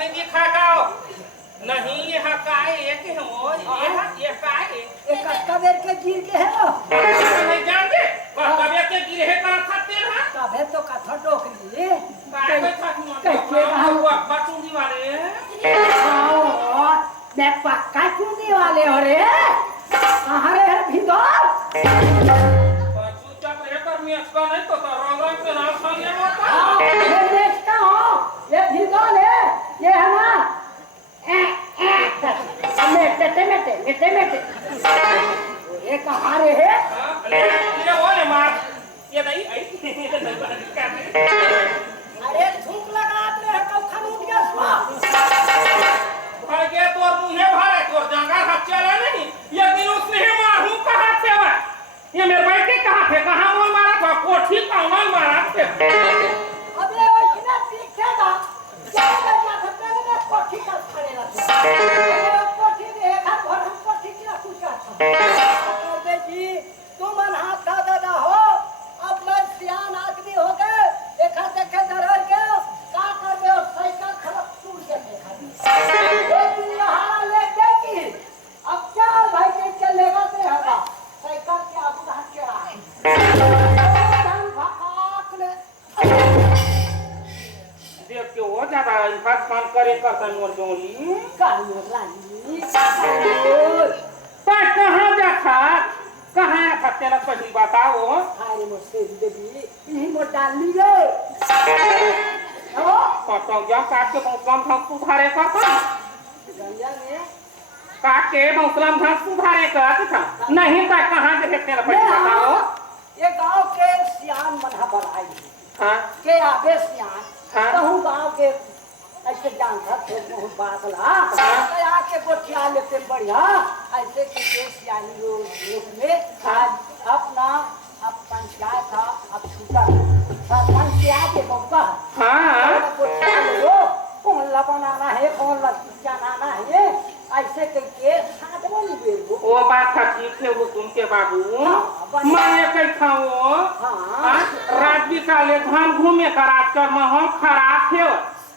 तने दिखा गाओ नहीं यहाँ काय एक हो ये काय एक कबेर के गिर के है नहीं जानते कबे के गिर है कर खाते हैं कबे तो कथा टोकरी काय में था कैसे हुआ बचूंगी वाले आओ मैं पक्का चूंदी वाले हो रे कहां रे भीतर बचू चक रे कर मैं इसका नहीं तो रोगा के नाम सुनिए मत ये देखता हूं ये भीतर है ये है ना मेटे ये कहां रे है ये वो ले मार ये नहीं आई अरे थूक लगा दे कब खनूट गया भाई के तोर मुंह भरे तोर जंगा हाथ चला नहीं ये दिन उसने मारू कहां से हुआ ये मेरे भाई के कहां थे कहां मोल मारा था कोठी कौन मारा थे अबे वो कितना दिखेगा चल जा सकते हैं कोठी का खड़े रहते कोठी में एक हाथ भर हम कोठी की कुछ करता अबे जी तुम हाथ का दादा हो अब मैं सियान आदमी हो गए देखा देखे दरहर के का कर दे और साइकिल खराब टूट गया एक दिन यहाँ ले जाएगी अब क्या भाई के चलेगा से हटा साइकिल के आगू धान के धान भाग ले देख के हो ज्यादा इफात काम करे करता मोर जोली काली रानी पर कहां जाता कहां फते ना पहली बताओ हाय मुझसे देवी यही मोट डाली गए हो तो क्या काट के मौसम था सुधारे करता गैया ने काट के मौसम था सुधारे करता था नहीं तो कहां से फते ना पहली बताओ ये गांव के सियान मना बनाई हां के आगे सियान हाँ? कहूँ गाँव के ऐसे जान था बहुत बात ला तो आके गोठिया लेते बढ़िया ऐसे कि सियानी लोग में आज अपना अब पंचायत था अब छूटा सरपंच के आगे मौका हां गोठिया लो कौन ला बनाना है कौन ला जाना है ऐसे करके साथ बोली बेरबो वो बात था ठीक है वो तुमके बाबू मैं कह खाओ हां रात बिकाले धाम घूमे का रात कर माहौल खराब है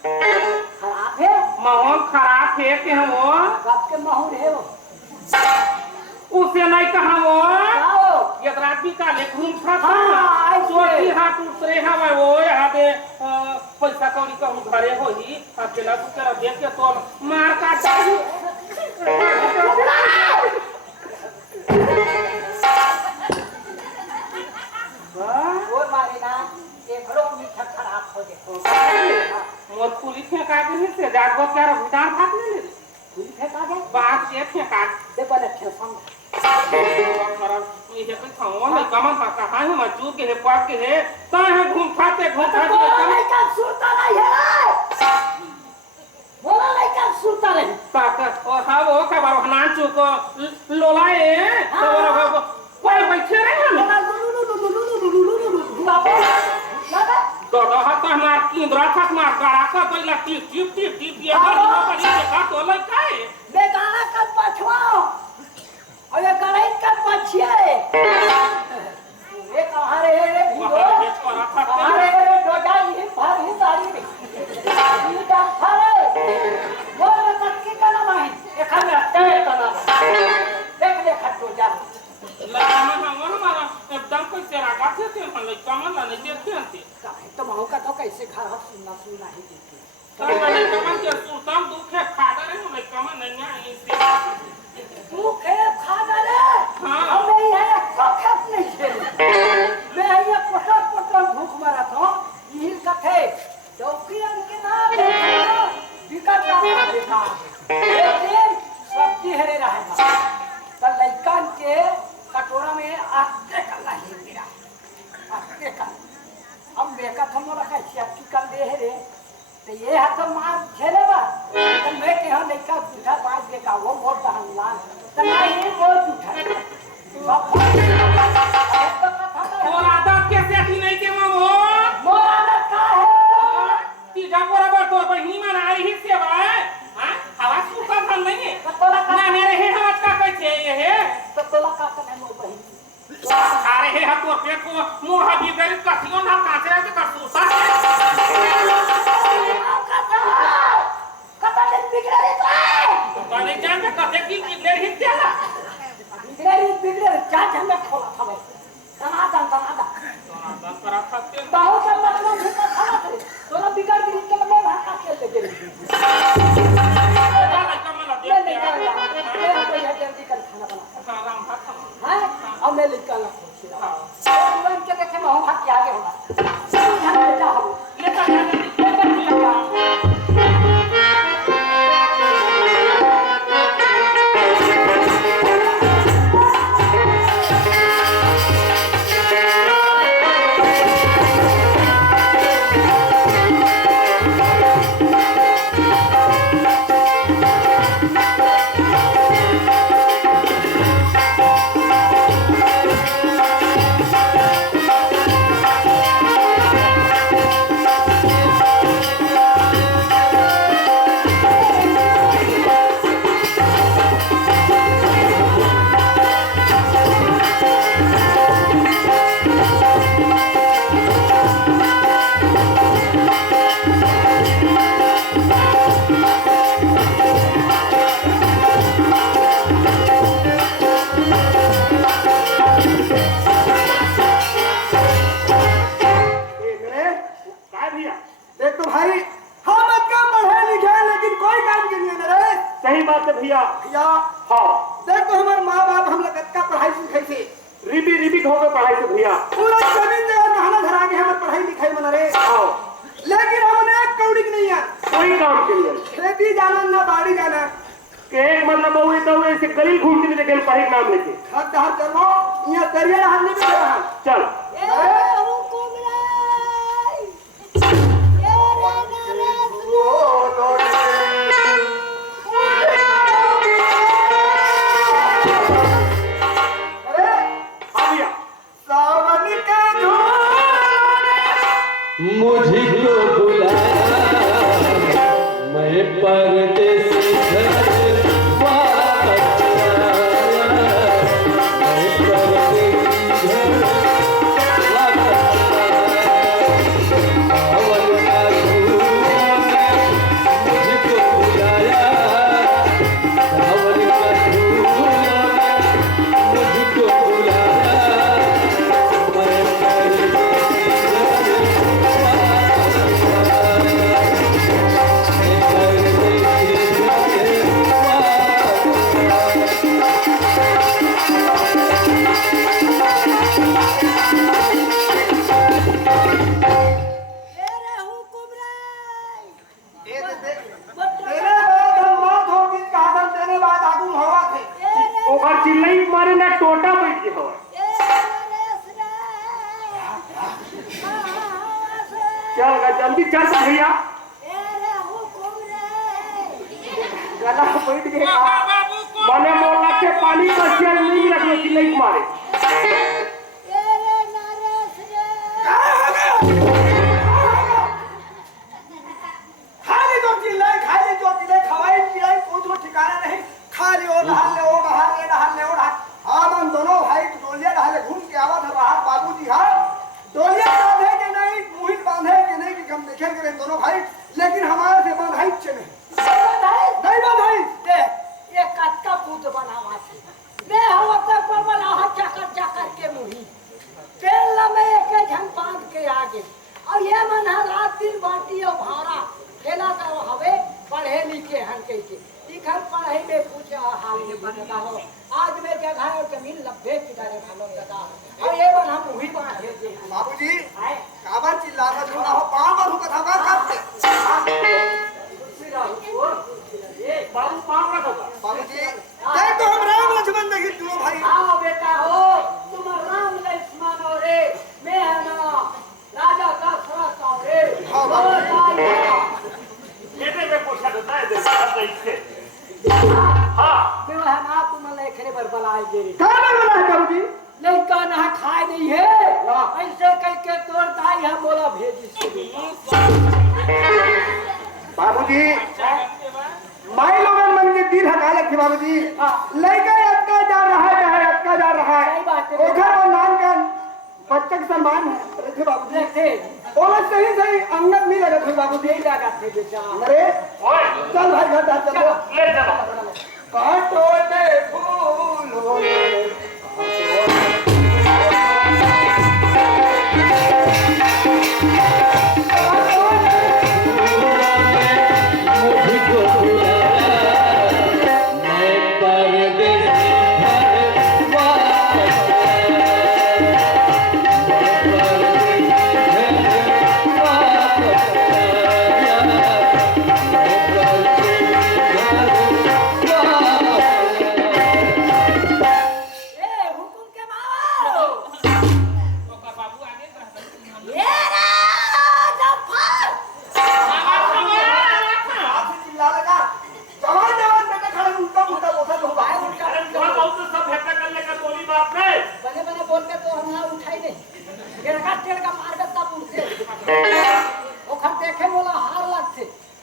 खराब है माहौल खराब है कि हम वो कब के माहौल है वो उसे नहीं कहा वो आओ ये रात बिकाले घूम था हाँ, चोटी हाथ उतरे हवा वो यहाँ पे पैसा कौड़ी कहूँ घरे हो ही अकेला तू तेरा देख के तो मार काट वो मारे ना एकरो मीठा खराब हो देखो मोर पुलिस फेंका के से जागो तेरा भुटान भाग ले फूल फेंका दे बात से फेंका दे बने खेसम ये कोई खाओ नहीं कमन का कहां है मजूर के है पाक के है ता है घूम खाते नहीं का सुरता नहीं है बोला नहीं का सुरता नहीं ताकत और हां वो का बार नाचू को लोलाए तो कोई बैठे रहे हम दोनों हाथ मार की द्राक्षक मार गाड़ा का पहला टिप टिप टिप टिप ये गाड़ी बड़ी का तो लगा है मैं गाना का पछवाओ और ये गाड़ी का पछिए ये कहां रे रे कहां रे रे डोडा ये भर ही सारी ये का थारे वो तक्की का नाम है एक हम रहते का नाम देख ले खट्टो जा लगा हमारा एकदम कोई तेरा बात है ते मन कमल नहीं देखते हैं तो मां का तो कैसे घर सुनना ही देती कमल कमल के सुल्तान दुख है खादा नहीं मैं कमल नहीं है इसे दुख है खादा रे हां हमें ये सखत नहीं है मैं ये पटक भूख मारा था ये कथे चौकियन के नाम विकट का देखा एक दिन सब्जी हरे रहेगा तो लइकन के कटोरा में आटे कला ही मेरा आटे का अब बेका थमो रखा सियाकी कर दे रे तो ये हाथ मार झेले बा तो मैं के हम लइका उठा बाज के का वो बहुत दहनलान तो नहीं बहुत उठा और आदत कैसे थी नहीं के वो मोर आदत का है तीजा बराबर तो बहिनी में आई ही से बा हां हवा सुखा धन नहीं है ना मेरे है हाथ का कैसे ये है तो तोला का है मोर बहिनी अरे हे हाथ तो पेट को मुंह हबी गरी कथियो ना काचे के कर सुसा भैया देख तो भाई हम क्या पढ़े लिखे लेकिन कोई काम के लिए न रहे। सही बात है भैया। भैया हाँ देख तो हमारे माँ बाप हम लोग का पढ़ाई लिखाई थे रिबी रिबी हो गए पढ़ाई से भैया। पूरा जमीन जगह नहाना धरा के हमारे पढ़ाई लिखाई में न रहे। हाँ लेकिन हमने एक कौड़ी नहीं है कोई काम के लिए खेती जाना ना बाड़ी जाना के मतलब वो तो ऐसे गली घूमते नहीं देखे पढ़ाई नाम लेके हर दहर चलो यहाँ दरिया हारने में रहा चल मुझको बुलाया मैं परदेसी घर वापस आया मैं परदेसी घर वापस आया सावन का धूप मुझको बुलाया सावन का धूप मुझको बुलाया मैं परदेसी चिल्लाई मारे ना टोटा बैठ गया चल गा जल्दी चल भैया गला बैठ गया मने मोला के पानी का चल नहीं रखिए चिल्लाई मारे खाली जो चिल्लाई खवाई पिलाई कुछ ठिकाना नहीं खाली ओ नहाल ले ओ हम दोनों भाई डोलिया नहाले घूम के आवत रहा बाबूजी हां डोलिया बांधे के नहीं मुहित बांधे के नहीं कि हम देखेंगे दोनों भाई लेकिन हमारे से बंधाई छे नहीं बंधाई दे ये कटका पूत बनावा थी मैं हम तक पर बना हाथ चकर के मुही तेल में एक झन बांध के आगे और ये मन रात दिन बाटी और भारा खेला तो हवे पढ़े लिखे हन के घर पढ़ाई में कुछ हाल नहीं बनता हो आज में जगह और जमीन लब्धे किनारे भालो लगा और ये बन हम वही बात है बाबूजी काबर चिल्ला रहा थोड़ा हो पांव पर कथा का करते बाबू पाँव रखोगा बाबूजी देख तो हम राम लक्ष्मण नहीं दोनों भाई आओ बेटा हो तुम राम लक्ष्मण हो रे मैं है ना राजा का सरस हो रे हां बाबू ये में पूछा देता है इससे हाँ मैं वह ना तुम लेखरे बरबलाए दे रे कहां बरबलाए बाबूजी नहीं का ना खाए नहीं है ऐसे कह के तोड़ दाई हम बोला भेजी बाबूजी माई लोगन मन के दिल हटा लगे बाबूजी लड़का अटका जा रहा है ओखर और नाम का बच्चे का सम्मान है थे बाबूजी थे ओला सही अंगत नहीं लगा थे बाबूजी यही लगा थे बेटा अरे चल भाई घर जा चलो ले चलो काटो दे फूलों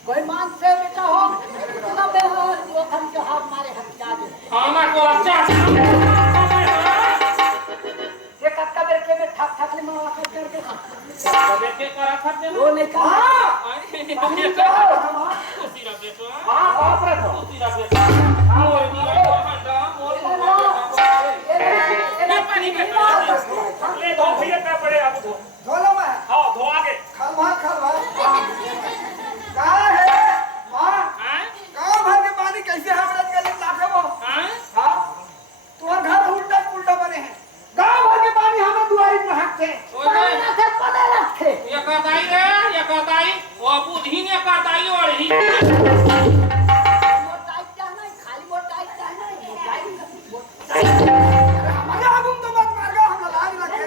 कोई मान से बेटा हो इतना बेहाल वो हम के हाथ मारे हत्या दे आना को अच्छा ये कक्का मेरे के में ठक ठक ले मारा कर के कबे के करा था दे वो नहीं कहा खुशी रा बेटा हां बाप रे खुशी रा बेटा मोर नी हंडा मोर ये पानी के ले दो भैया का पड़े अब धो धो लो मैं हां धो आगे खलवा मोटाई चाहना है, खाली मोटाई चाहना है, मोटाई हमारे आगुम तो मत मार गो हम लाज लगे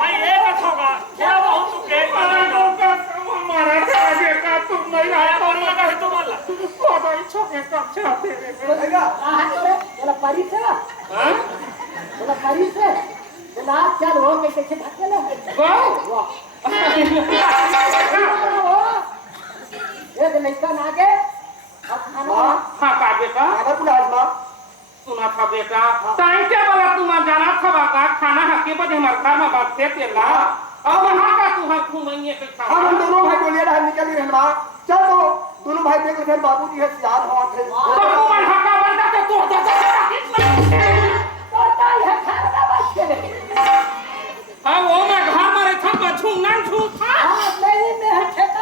मैं ये बताऊंगा क्या बहुत तू के मारा था बेटा तुम नहीं आया और लगा है तुम्हाला पता ही छोके कक्षा तेरे रहेगा कहाँ करे? बोला परी से? हां बोला परी से? बोला चल हो के कैसे धक्के ले? वाह वाह! एक लड़का ना के अब खाना हाँ का बेटा अगर बुलाज मां सुना था बेटा टाइम के वाला तुम जाना था का खाना हके बजे हमारे घर में बात थे तेला अब वहां का तू हम घूमेंगे के खा हम दोनों भाई बोलिए रहा निकल गए हमरा चल तो दोनों भाई देख ले बाबूजी है सियार हो थे तो तू मन हका बंदा तो तू तो तोता है खाना बच के हां वो मैं घर में रहता बछू ना छूटा हां मेरी में है ठेका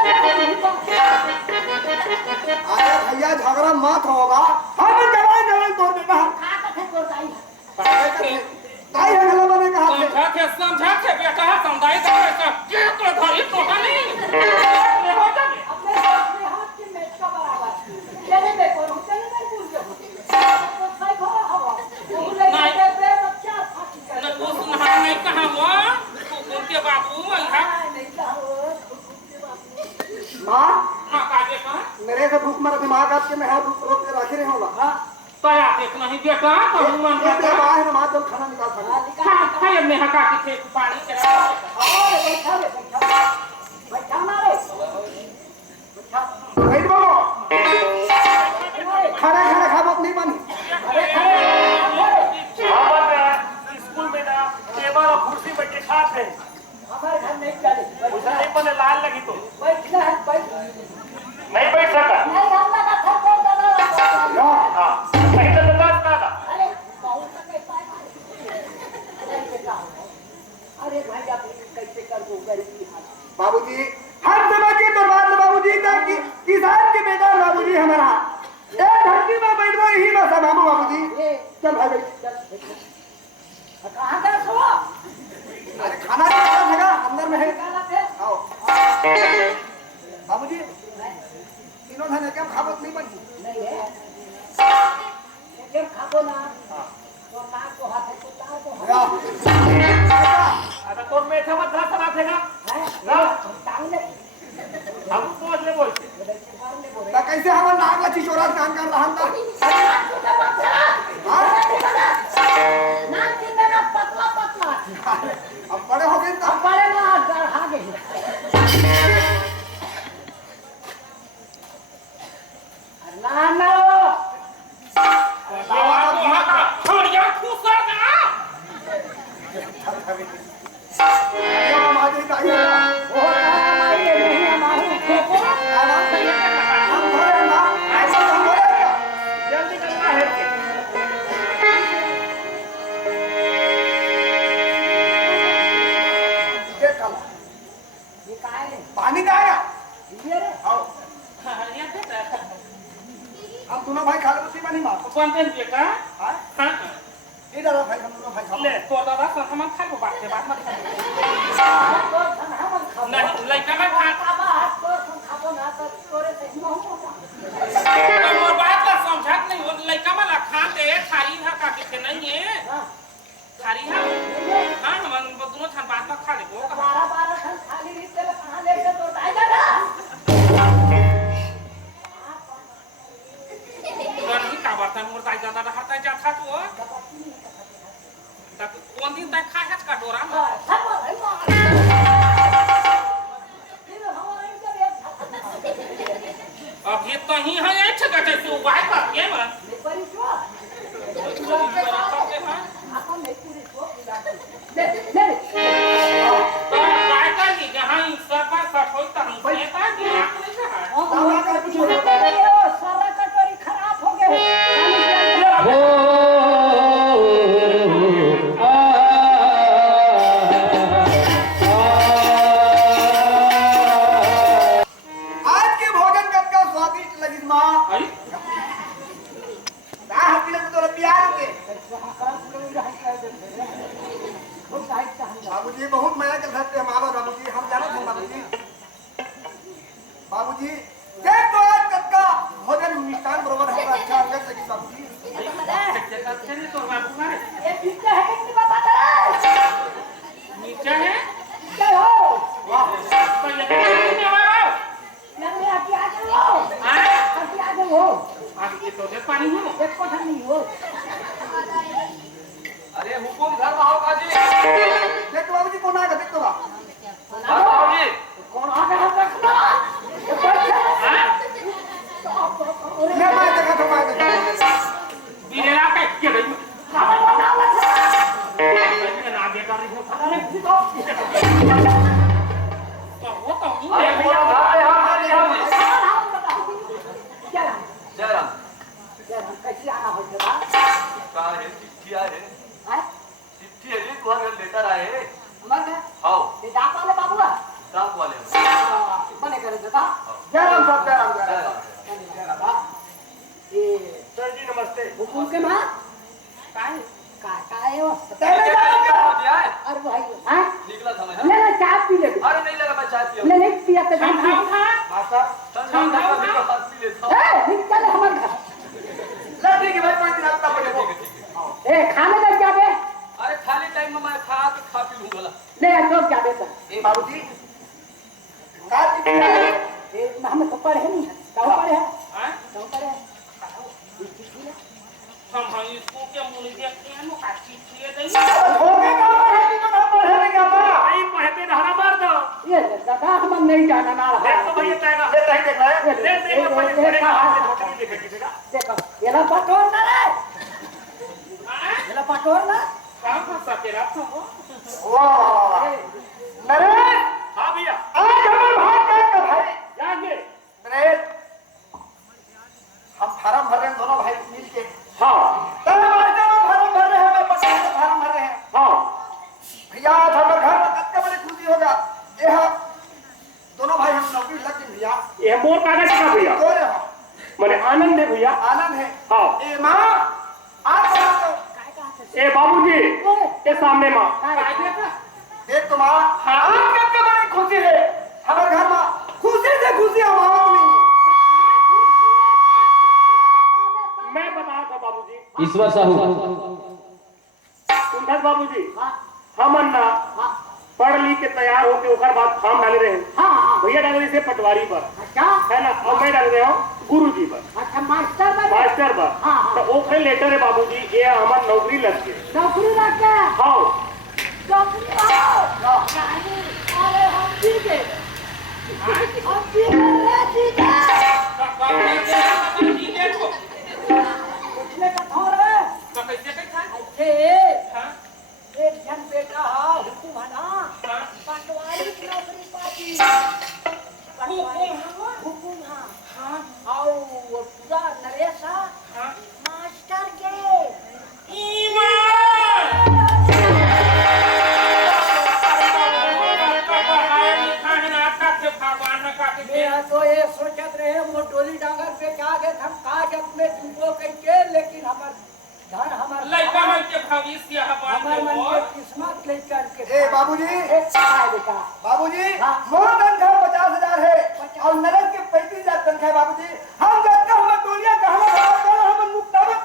अरे भैया झगड़ा मत होगा हम जवान जवान तोड़ देता हम खा के तोताई ताई है गला बने कहा से समझा के बेटा समझाई का के तो धरी टोटा नहीं हो जाए अपने हाथ के मैच का बराबर चले देखो चले नहीं पूछ तो सही खबर हवा वो ले के पे बच्चा फांसी कर न उस नहा नहीं कहा वो तू उनके बाबू वहां नहीं कहो मां हां का बेटा मेरे से भूख मर दिमाग आपके में हाथ रोक के रखे रहे होगा हां तया देख नहीं बेटा तो मन ये का बाहर मां जब खाना निकाल सकता खा खाए में हका के पानी के और बैठा बैठा मारे बैठा बैठ बोलो खाना खाना खाबो नहीं बनी अरे स्कूल में ना टेबल और कुर्सी पे के खाते हैं हमारे घर नहीं चले उसे नहीं पने लाल लगी तो बैठना है बैठ नहीं बैठ सका नहीं हम लगा था कौन दादा या हां नहीं तो बता दादा अरे बहुत तक पाए अरे भाई आप कैसे कर दो गरीबी हाल बाबूजी हर समझिए तो बात बाबूजी तक किसान के बेटा बाबूजी हमारा एक धरती में बैठ गए यही बस बाबू बाबूजी ये चल भाई बैठ। चल कहां गए सो अरे खाना नहीं खाना था अंदर में है निकाला थे आओ बाबूजी तीनों धने क्या खाबत नहीं बनी नहीं है एक खाबो ना तो नाक को हाथ को तार को या आता तो मेठा मत था सना थे ना है ना टांग ले हम पहुंच ले बोलते मारने बोले ता कैसे हम नाक ला चिचोरा काम कर रहा था हाँ? नाक के ना पतला पतला अब बड़े हो गए अब बड़े ना गढ़ा गए ना ना छोड़िया खुसर ना हमारी दाई वो हमारे नहीं हमारे हम थोड़े ना ऐसा हम थोड़े क्या जल्दी करना है के ये कला ये काहे रे पानी का आया ये रे आओ ये बेटा हम दोनों भाई खा लेते बनी मां कौन दिन बेटा हां हां इधर आओ भाई हम दोनों भाई खा ले तो दादा हम खा लो बात के बाद मत तो धन हम खाबो नहीं लइका में खा खाबा हाथ तो खाबो ना तो तोरे से ही महू मोर बात का समझत नहीं हो लइका में खा दे थारी हा का के नहीं है हां थारी हा हां हम दोनों थान बात में खा ले वो 12 खन खाली रीते कहां लेके तो आएगा ना गन ही का बात है मोर दाई दादा हरता जाता तो तक कौन दिन तक खा का डोरा में अब ये तो ही है ऐठ का कैसे उबाय कर के बा तो काय कर दी जहां सब सब होई त हम पता नहीं दावा का पूछो सारा कटोरी खराब हो गए हो आज के भोजन कब स्वादिष्ट लगी मां आई ना हत्ती लगे तो प्यार के बाबूजी बहुत माया के घर पे हमारा बाबूजी हम जाना थे बाबूजी बाबूजी देख तो आज कब मिष्ठान बरोबर हमारा अच्छा अंगत लगी बाबूजी। तो बाबू ना ये नीचे है कि नहीं बता दे नीचे है क्या हो तो ये नहीं हमारा मैं आगे हो आगे हो आगे तो दे पानी हो एक कोठा नहीं हो अरे हुकुम घर में आओ काजी। देख बाबूजी कौन आएगा देख तो बा। हाँ बाबूजी। कौन आ गया रखना मैं देखा तो मैं देखा। बिरेला का क्या गई खाना बनावा मैं ना देखा रही हूं अरे तो वो तो अरे बोलो भाई हाँ क्या जयराम कैसे आना हो जरा कहाँ है चिट्ठी आए है है चिट्ठी है जी तुम्हारे लेटर आए है मगर आओ ये डाक वाले बाबू है डाक वाले बने करे देता जयराम साहब जयराम जयराम। जयराम ये सर जी नमस्ते। हुकुम के मां काय काय हो तेरे जयराम क्या? दिया है अरे भाई हां निकला था मैं ले ले चाय पी ले अरे नहीं लगा मैं चाय पिया ले नहीं पिया तो जान खाओ खा मास्टर ठंडा का हाथ पी लेता हूँ। ए निकल चले हमारे घर ना ठीक है भाई 5 दिन आता ठीक है, पड़ेगा। ठीक है, ठीक है। ए खाने का क्या दे अरे खाली टाइम में मैं खा के खा पी लूंगा ले तो क्या देता ए बाबूजी का चिट्ठी आए है? ए हमें तो पढ़े नहीं क्या पढ़े है हां क्या पढ़े है हम इसको के मुड़ी देखते हैं का चिट्ठी दे होके का पढ़े नहीं तो ना पढ़े नहीं क्या बा। नहीं पढ़ते रहना मार दो। ये दादा हम नहीं जाना ना रहा देख तो भैया जाएगा। ये नहीं देख रहा है। देख देख मैं पढ़े पढ़े का हाथ से फोटो नहीं देखा किसी का। देखो ये ला पटोर ना रे ये ला पटोर ना काम भाषा तेरा तो वाह नरेश हाँ भैया। आज हमारे भाई का भाई जागे। नरेश हम फार्म भर रहे हैं दोनों भाई मिल के। हाँ तेरे मायके में फार्म भर रहे हैं मैं पटना में फार्म भर रहे हैं। हाँ भैया आज हमारे घर में कितने बड़ी खुशी होगा। ये हम दोनों भाई हम नौकरी लग गए भैया। ये मोर कागज का भैया। दो रहे हम मैंने आनंद है भैया। आनंद है। हाँ ए माँ आप तो ए बाबूजी ये सामने माँ। देख तो माँ आप कितने बड़ी खुशी है हमारे घर में खुशी से खुशी हम नहीं। मैं बता था बाबूजी। ईश्वर साहू कुंठक बाबूजी हां हम अन्ना हां पढ़ लिख के तैयार होके ओकर बाद फॉर्म डाले रहे हैं। हां भैया डाले रहे से पटवारी पर अच्छा है ना और मैं डाल रहे हूँ गुरु जी पर अच्छा मास्टर बने मास्टर पर। हाँ, हाँ। तो ओखरे लेटर है बाबूजी ये हमार नौकरी लग गई। नौकरी लग गया हाँ नौकरी आओ नहीं अरे हम ठीक है हम ठीक है ठीक है उसने कठोर है अच्छे एक जन बेटा हुकुम है ना पटवारी की नौकरी पाती हुकुम हाँ आओ वो पूरा नरेश मास्टर के मैं तो ये सोचत रहे वो डोली डांगर पे क्या गए हम काज अपने तुमको कह लेकिन हमार धन हमार हमार मन के किस्मत लेकर के ए बाबूजी बेटा बाबूजी हाँ। मोर तनख्वाह 50,000 है और नरेश के 35,000 तनख्वाह है बाबूजी। हम जब हम दुनिया का हम मुक्तावत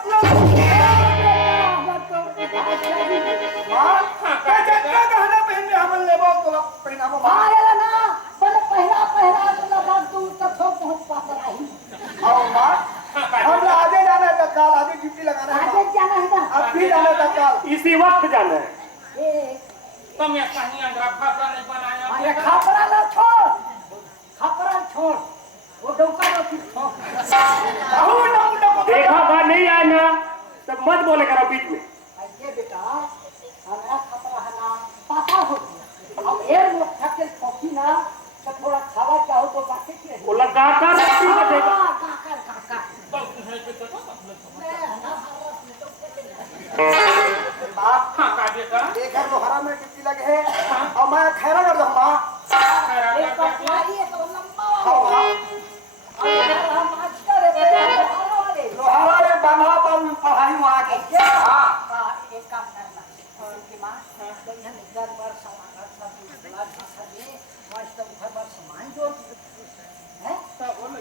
मां का जत्ता गहना पहन में हम लेबो तो पहनाबो मां आएला ना बोले पहला तो लगा तू तब पहुंच पाता रही और मां हम आगे जाना है तत्काल आगे ड्यूटी लगाना है आगे जाना है ना अब भी जाना है तत्काल। इसी वक्त जाना है। ये बनाया अरे खापरा ना छोड़ खापरा छोड़ वो डौका रो फिर छोड़ आहू ना उनको देखा बात नहीं आए ना तब मत बोले करो बीच में। ऐसे बेटा हमारा खापरा है ना पापा हो अब ये लोग थके खोखी ना तो थोड़ा खावा चाहो तो बातें क्या है वो लगा कर रखती बचेगा। बाप देखा लोहरा में ड्यूटी लगे है और मैं खैरा कर दूं मां एक पटवारी है तो लंबा हाँ वाला हाँ हम मास्टर है लोहारा वाले लोहरा में बांधा पर पढ़ाई वहां की हां एक काम करना उनकी मां बढ़िया घर पर सामान सब बुला सब मस्त घर पर सामान जो है तो बोलो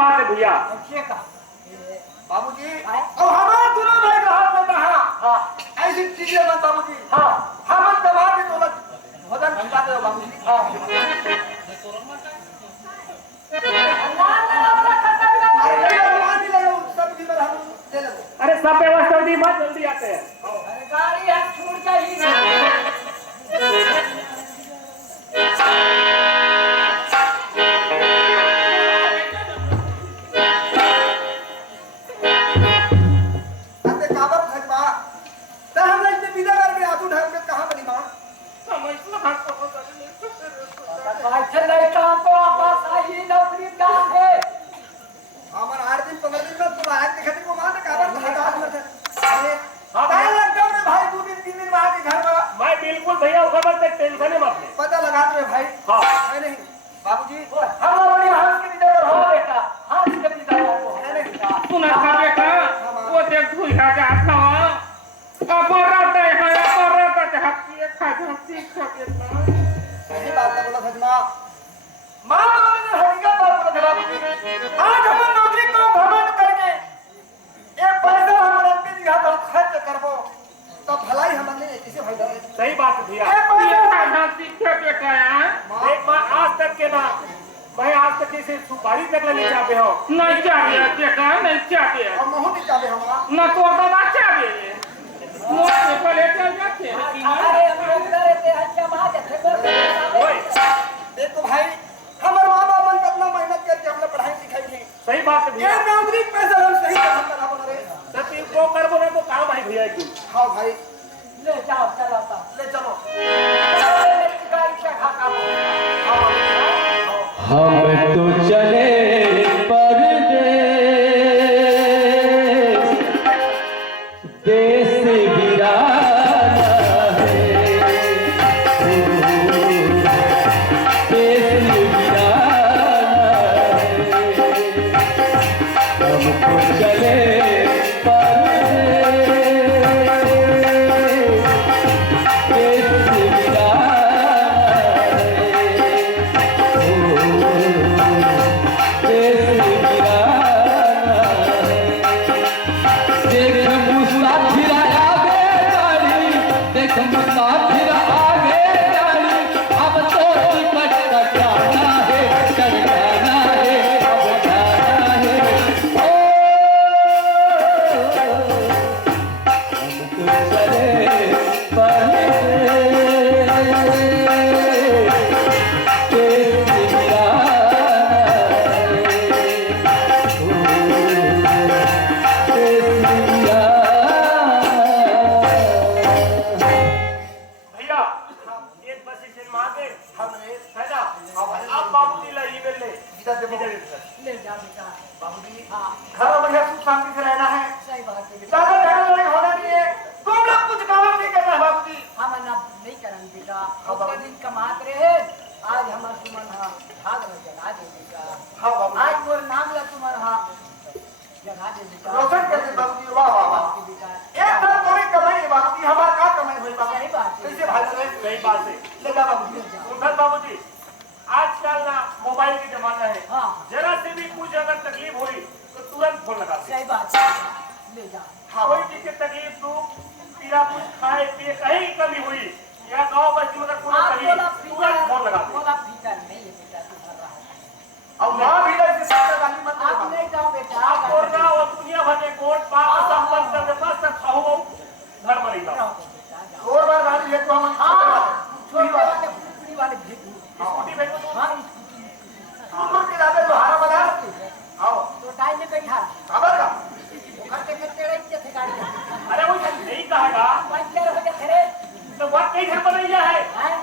बात है भैया। ऐसे का बाबूजी अब हमारे दोनों भाई का हाथ में कहा हाँ ऐसी चीजें मत बाबूजी हाँ हम दबा के तो भोजन खिला दो बाबूजी हाँ सब्जी में हम दे लेंगे। अरे सब व्यवस्था दी मत जल्दी आते हैं। अरे गाड़ी है छूट गई हमने काबर भजवा तो हम इतने विदा करके आंसू ढाल के कहां बनी मां अच्छा नहीं काम तो आपस आई नौकरी का है हमार 8 दिन 15 दिन में तो आज के खेती को मां ने काबर हटा मत अरे हां लॉकडाउन में भाई 2 दिन 3 दिन में आके घर में मैं बिल्कुल भैया खबर तक टेंशन मत ले। पता लगा दो भाई हाँ है नहीं बाबूजी हम बड़ी हाथ के विदा हो बेटा हाथ के विदा हो है नहीं सुना था बेटा वो देख भूल जा था अपराध है अपराध है हत्ती खा हत्ती खा के सही बात है बोला सजना मां बोला ने हकीकत बात बोला बाबूजी आज हम नौकरी को घमंड करके एक पैसा हम रंग की हाथ खर्च करबो तो भलाई हमने इसे फायदा है सही बात है भैया। एक पैसा हत्ती खा बेटा एक बार आज तक के ना मैं आज तक इसे सुपारी तक लेने चाहते हो नहीं चाहिए बेटा नहीं चाहिए और मोह नहीं चाहे हमारा न तो दवा चाहिए मोर से पहले चल जाते हैं अरे हम इधर रहते अच्छा बात है ओए देखो भाई हमारे माँ बाप मन कितना मेहनत करके हमने पढ़ाई लिखाई की सही बात है ये भैया। नौकरी पैसा हम सही काम करा बना रहे सती को करबो ना तो काम है भैया की। हाँ भाई ले जाओ चलाता ले चलो गाड़ी से खा खा हम तो चले परदेस देश वीराना है देश वीराना है हम तो चले ले जा बेटा बाबूजी हाँ घर में बढ़िया सुख शांति से रहना है सही बात है बेटा ज्यादा झगड़ा नहीं होना चाहिए तुम लोग कुछ काम नहीं करना बाबूजी हम ना नहीं करेंगे बेटा उसका दिन कमात रहे आज हमार तुमन हाँ भाग में जगा दे बेटा हाँ बाबूजी आज मोर नाम ला तुमन हाँ जगा दे बेटा रोशन कर दे बाबूजी वाह वाह वाह बेटा एक तरह थोड़ी कमाई है बाबूजी हमारा क्या कमाई हुई सही बाबूजी बात है कैसे भाग रहे सही बात है। ले जा बाबूजी सुंदर बाबूजी आजकल ना मोबाइल के जमाना है। हाँ जरा से भी कुछ अगर तकलीफ हुई तो तुरंत फोन लगा दे। सही बात है ले जा कोई चीज की तकलीफ दुख पीड़ा कुछ खाए पिए कहीं कमी हुई या गाँव बस्ती में अगर कोई आप कहीं बोला तुरंत फोन लगा दे। बोला फिकर नहीं है बेटा तू कर रहा है अब मां भी ऐसे साथ गाली मत आप दे नहीं जाओ बेटा आप कोरना और दुनिया भर के कोट पाप संपत्ति करके बस तक खाओ घर में रही जाओ। जाओ बेटा जाओ और बार गाली है तो हम हाँ छोटे वाले पुपड़ी वाले भेजू स्कूटी भेजो तो हाँ ऊपर के जाते तो हारा बना आओ तो टाइम में बैठा खबर का करते करते रही थे गाड़ी में। अरे वो नहीं कहेगा पंचर हो जाते रे तो बात कहीं घर पर नहीं है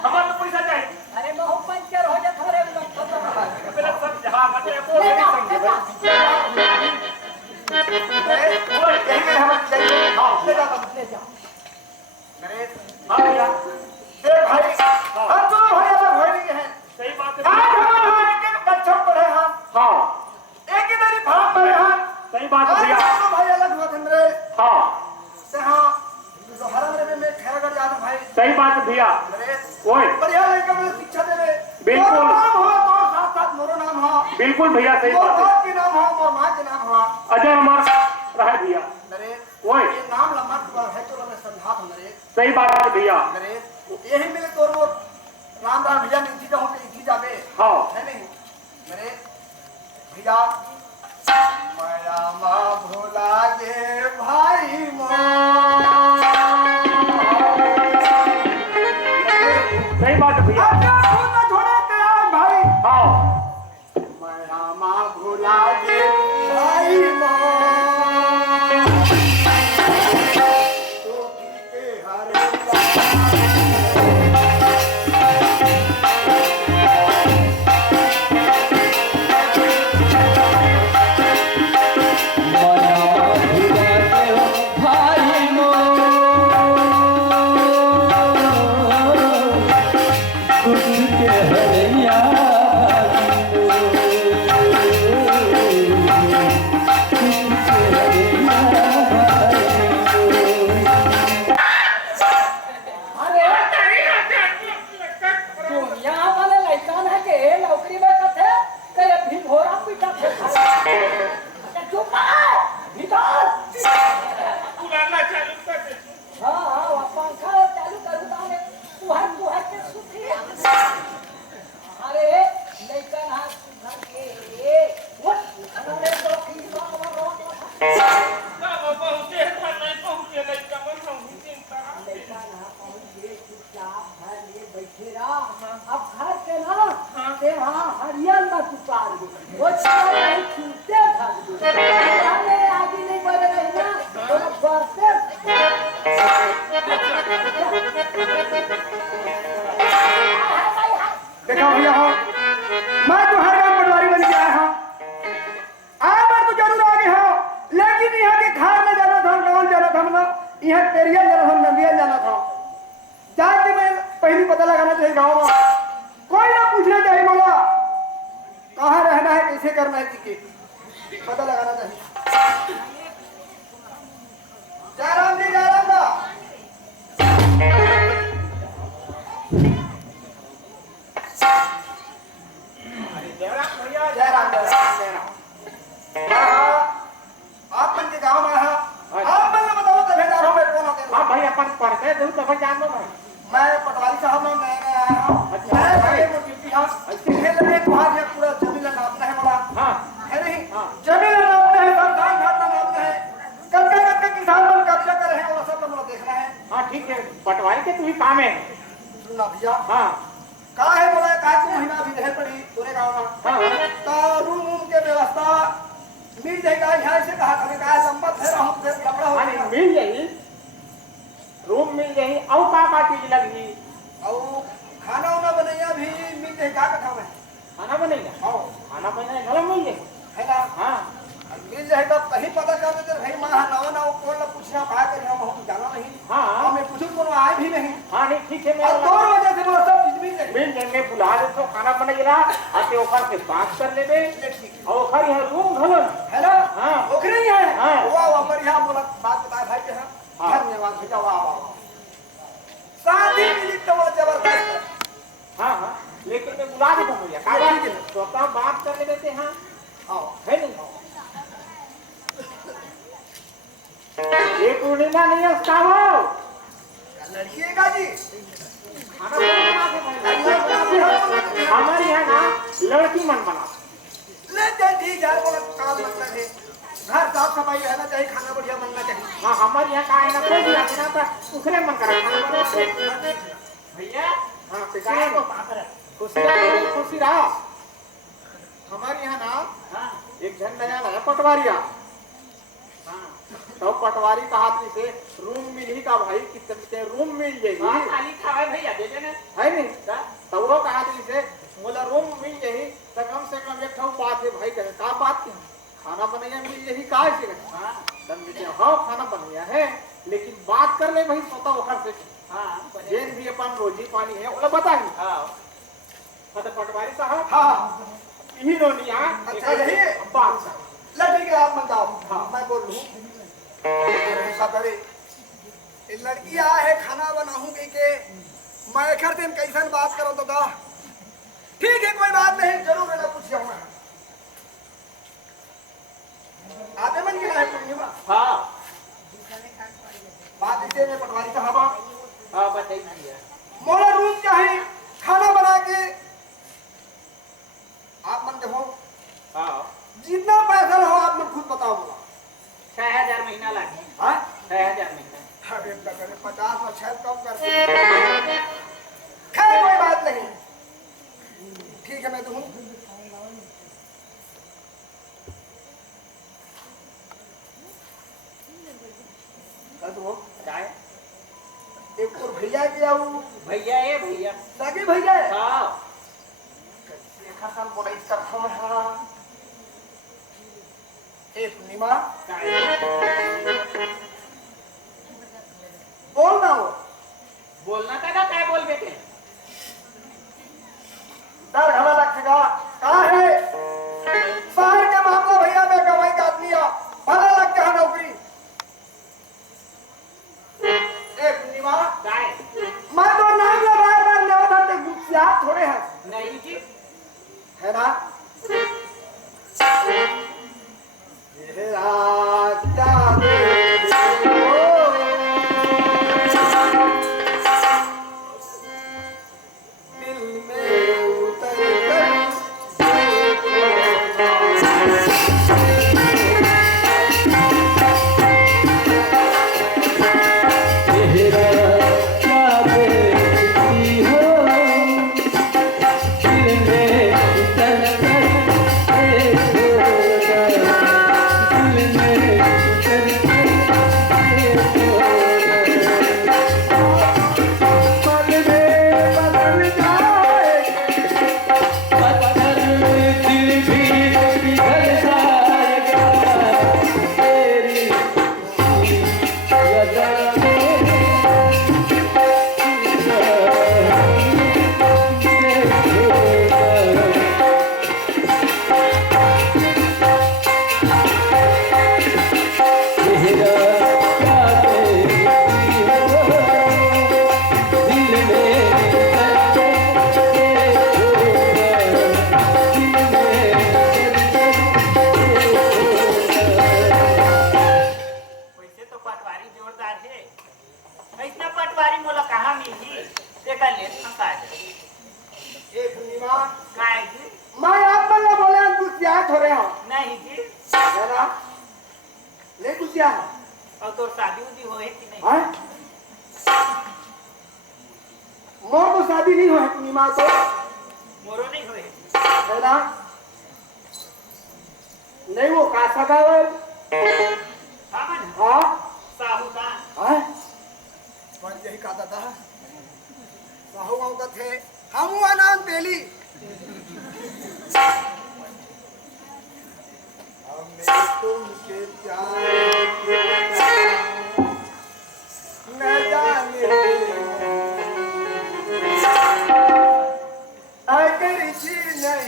हमारे तो पैसा चाहिए अरे मैं हूँ पंचर हो जाते रे मैं पहले सब जहाँ करते वो ले मेरी जाओ संग ले है। जाओ यही में हम चाहिए हाँ ले जा बाबू ले जाओ नरेश हाँ भैया देख भाई हम दोनों भाई अलग हो रही हैं सही बात आज है। हम एक एक कक्षा पढ़े हैं हाँ एक ही मेरी भाग पढ़े हैं सही बात है आज भैया। दोनों भाई अलग हुआ थे मेरे हाँ से हाँ दोहरा मेरे में खैरगढ़ जाना भाई सही बात है भैया। नरेश ओए बढ़िया लड़का मुझे शिक्षा दे रहे बिल्कुल। नाम हो तो साथ साथ मोरो नाम हो बिल्कुल भैया सही और बात है। बाप के नाम हो और माँ के नाम हो अजय अमर रहे भैया। नरेश ओए। ये नाम लम्बा दुआ है तो मैं समझा दूं नरेश। सही बात है भैया। नरेश यही मिले तो वो राम राम भैया ने इसी कहूं कि इसी जावे हाँ है नहीं नरेश भैया माया माँ भोला गे भाई मो सही बात है भैया। छोड़े तेरा भाई हाँ माया माँ भोला गे भाई मो यहाँ वाले लड़कन है के नौकरी में कथे के भी घोड़ा पीटा थे चुप भीतर बुलाना चालू कर दे। हाँ वो पंखा चालू कर दाने तुहर के सुखी अरे लड़कन हाथ सुधर के वो हमारे तो की बाबा पहुंचे था नहीं पहुंचे लड़का मन हम चिंता। बैठे रहा अब घर के ना ते हाँ हरियल ना तुकार वो नहीं छूटे था अरे आगे नहीं बढ़े नहीं ना तो बढ़ते देखा भैया हो मैं तो हर गांव पटवारी बन गया हूँ आए तो जरूर आगे हो लेकिन यहाँ के खार में जाना था गाँव जाना था मतलब यहाँ पेरिया जाना था नंदिया जाना था जाके मैं पहली पता लगाना चाहिए गाँव में कोई ना पूछना चाहिए बोला कहाँ रहना है कैसे करना है कि पता लगाना चाहिए जयराम जी जयराम दा जयराम जयराम आप मन के गाँव में आप मन बताओ तो भेजा रहा हूँ मैं कौन होते हाँ भाई अपन पढ़ते दूर तो भाई जान लो मैं पटवारी साहब में नए आया हूँ मैं बड़े को ड्यूटी हाँ इसके लिए वहाँ से पूरा जमीन नापना है बोला हाँ है नहीं जमीन नापना है संतान घाटना नापना है कल किसान मन कब्जा कर रहे हैं वो सब लोग देखना है हाँ ठीक है पटवारी के तू ही काम है। सुनना भैया हाँ कहा है बोला का महीना भी रह पड़ी पूरे गाँव में हाँ तो रूम के व्यवस्था मिल जाएगा यहाँ से कहा कभी कहा लंबा ठहरा हूँ फिर कपड़ा हो हाँ जाएगा मिल जाएगी रूम मिल जाएगी और का चीज लगी और खाना वाना बनैया भी मिल जाएगा कथा में खाना बनेगा हाँ खाना बनेगा घर मिल जाएगा है ना हाँ मिल जाएगा कहीं पता चल तो भाई माँ नवा ना कौन पूछना कहा कर हम जाना नहीं हाँ हमें पूछू कौन आए भी नहीं हाँ नहीं ठीक है और मैं 2 बजे से वो सब चीज मिल जाएगी मिल जाएंगे बुला दे तो खाना बनेगा आते ओखर से बात कर लेबे और ओखर यहाँ रूम घलन है ना हाँ। ओखरे ही है हाँ। वाह वाह बढ़िया बोला बात बताया भाई के हैं हाँ। धन्यवाद भैया वाह वाह शादी मिली तो वो जबरदस्त हाँ हाँ लेकिन मैं बुला देता हूँ भैया का बात तो तब बात कर ले देते हैं हाँ है नहीं ये पूर्णिमा नहीं है उसका हो लड़की है का जी खाना बना के हमारे यहाँ ना लड़की मन बना ले जल्दी यार बोला काम मतलब है घर साफ सफाई रहना चाहिए खाना बढ़िया बनना चाहिए हाँ हमारे यहाँ का है ना कोई भी आते ना तो उखले मन करा खाना बना भैया हाँ पिटाए को खुशी रहा हमारे यहाँ ना हाँ एक जन नया नया पटवारिया तो पटवारी का हाथ से रूम मिल ही का भाई कितने रूम मिल जाएगी खाली खावे भैया दे देना। है नहीं तो वो का हाथ से बोला रूम मिल जाएगी तो कम से कम एक ठो बात है भाई करे का बात की खाना बनैया मिल जाएगी का से हाँ हाँ खाना बनैया है लेकिन बात कर ले भाई स्वतः ओखर से हाँ जेन भी अपन रोजी पानी है वो बता ही हाँ तो पटवारी साहब हाँ यही रोनिया अच्छा यही है? बात लड़की के आप बताओ हाँ मैं बोल लूँ लड़की आया है खाना बनाऊं के मैं कर दिन कैसन बात करो तो दा ठीक है कोई बात नहीं जरूर मैं पूछ जाऊंगा आधे मन गिरा है पूर्णिमा हाँ बात इसे में पटवारी साहब हाँ बताइए मोला रूम चाहिए खाना बना के आप मन देखो हाँ जितना पैसा रहो आप मन खुद बताओ बोला 6,000 महीना लागे हाँ 6,000 महीना अरे तगड़े 50 और 6 कम कर खैर कोई बात नहीं ठीक है मैं दूँ कर दो चाहे एक और भैया के आऊँ भैया ये भैया लगे भैया हाँ देखा साल बोला इस तरफ में हाँ ए पूर्णिमा बोल ना हो बोलना का क्या बोल बेटे डर घड़ा लगेगा कहाँ है शहर का मामला भैया मैं कमाई का आदमी भला लग गया नौकरी ए पूर्णिमा चाहे मैं तो नाम लगाया बार नवा धरते गुस्सा थोड़े हैं नहीं जी है ना ये राजा दिल में उतर तेरा क्या बेइज्जती हो दिल में उतर कर देखो दिल में उतर कर देखो मन में बदल जाए पत्थर दिल भी पिघल जाएगा तेरी यादा वैसे तो पटवारी जोरदार है ऐसा पटवारी मोला कहाँ मिली देखा ले फंसा जाए ए पूर्णिमा काय जी मैं आप मन बोले गुस्सा थोड़े हो नहीं जी है ना ले गुस्सा और तो शादी उदी हो है कि नहीं है मोर तो शादी नहीं हुई पूर्णिमा तो मोरो नहीं होए है ना नहीं वो का सगा है हाँ मन हाँ साहूकार है पर यही कहा था साहू गाँव का थे हम नाम पेली हमने तुमके प्यार किया न जाने अगर जी नहीं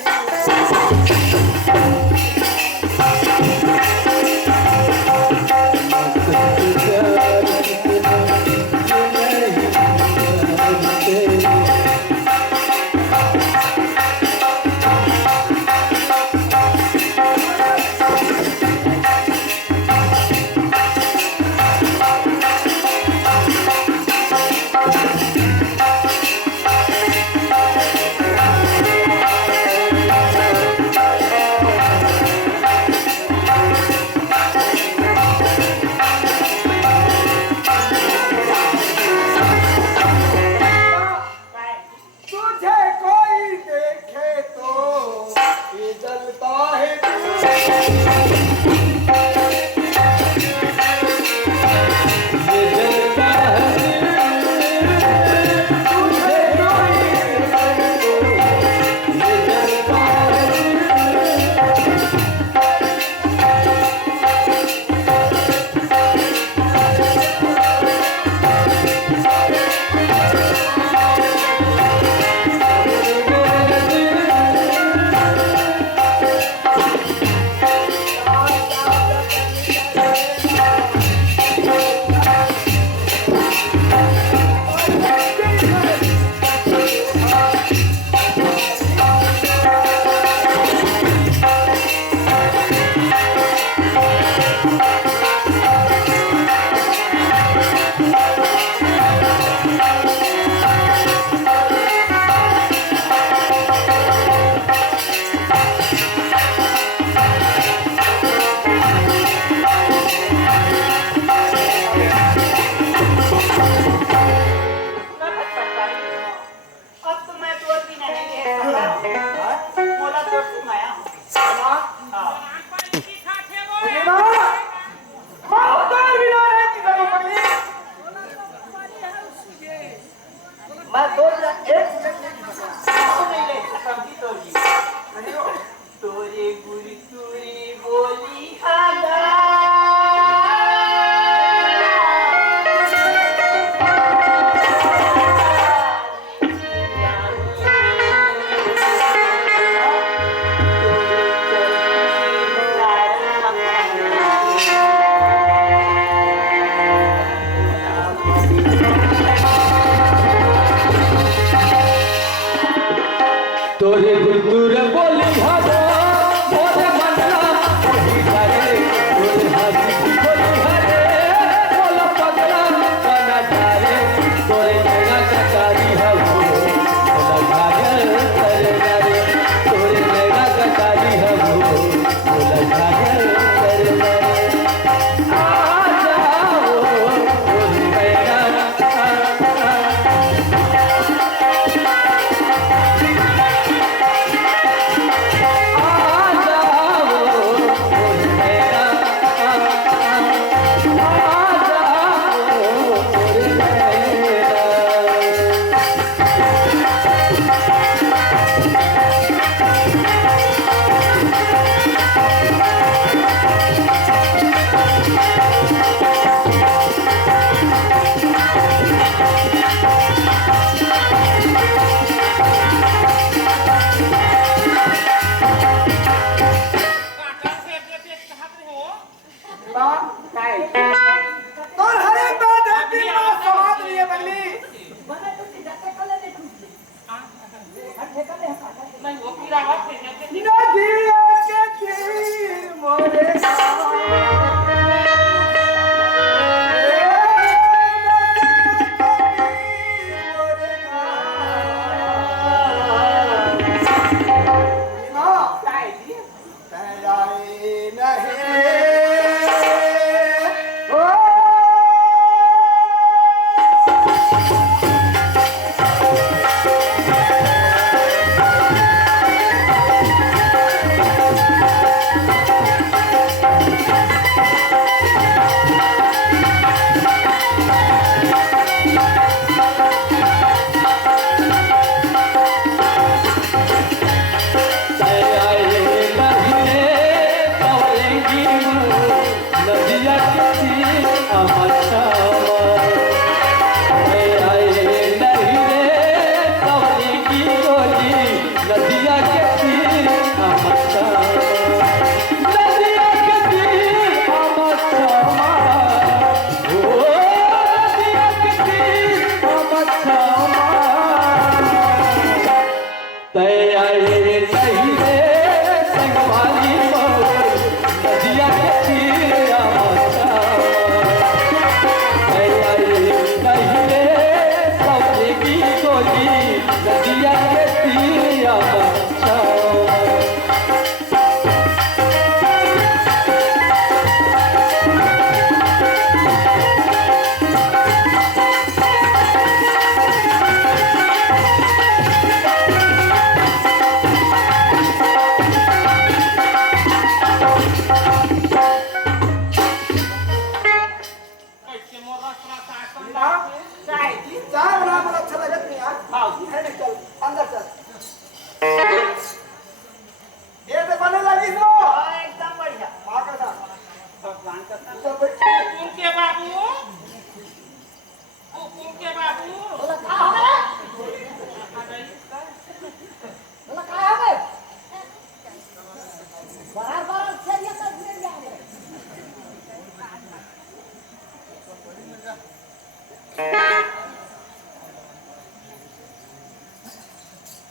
मोला तो सुनाया हां पानी की खाते वो बहुत देर बिना रहे की करो पगली मैं दो एक नहीं ले समझी तो जी तोरे गुरी तुरी बोली खादा तोरे गुरगुर बोली भागा बोले मन्ना बोली जाए तोरे हाथी बोली हरे बोला पगला बना जाए तोरे नैना कटारी हवो बोला घायल करे जाए तोरे नैना कटारी हवो बोला घायल करे जाए आ जाओ बोली नैना काटा से देते कहत हो तो हर एक बात है कि मां समाज नहीं है पगली बने तो जाते कले नहीं खुद हटे कले नहीं वो कीड़ा बात है नदिया के तीर मोरे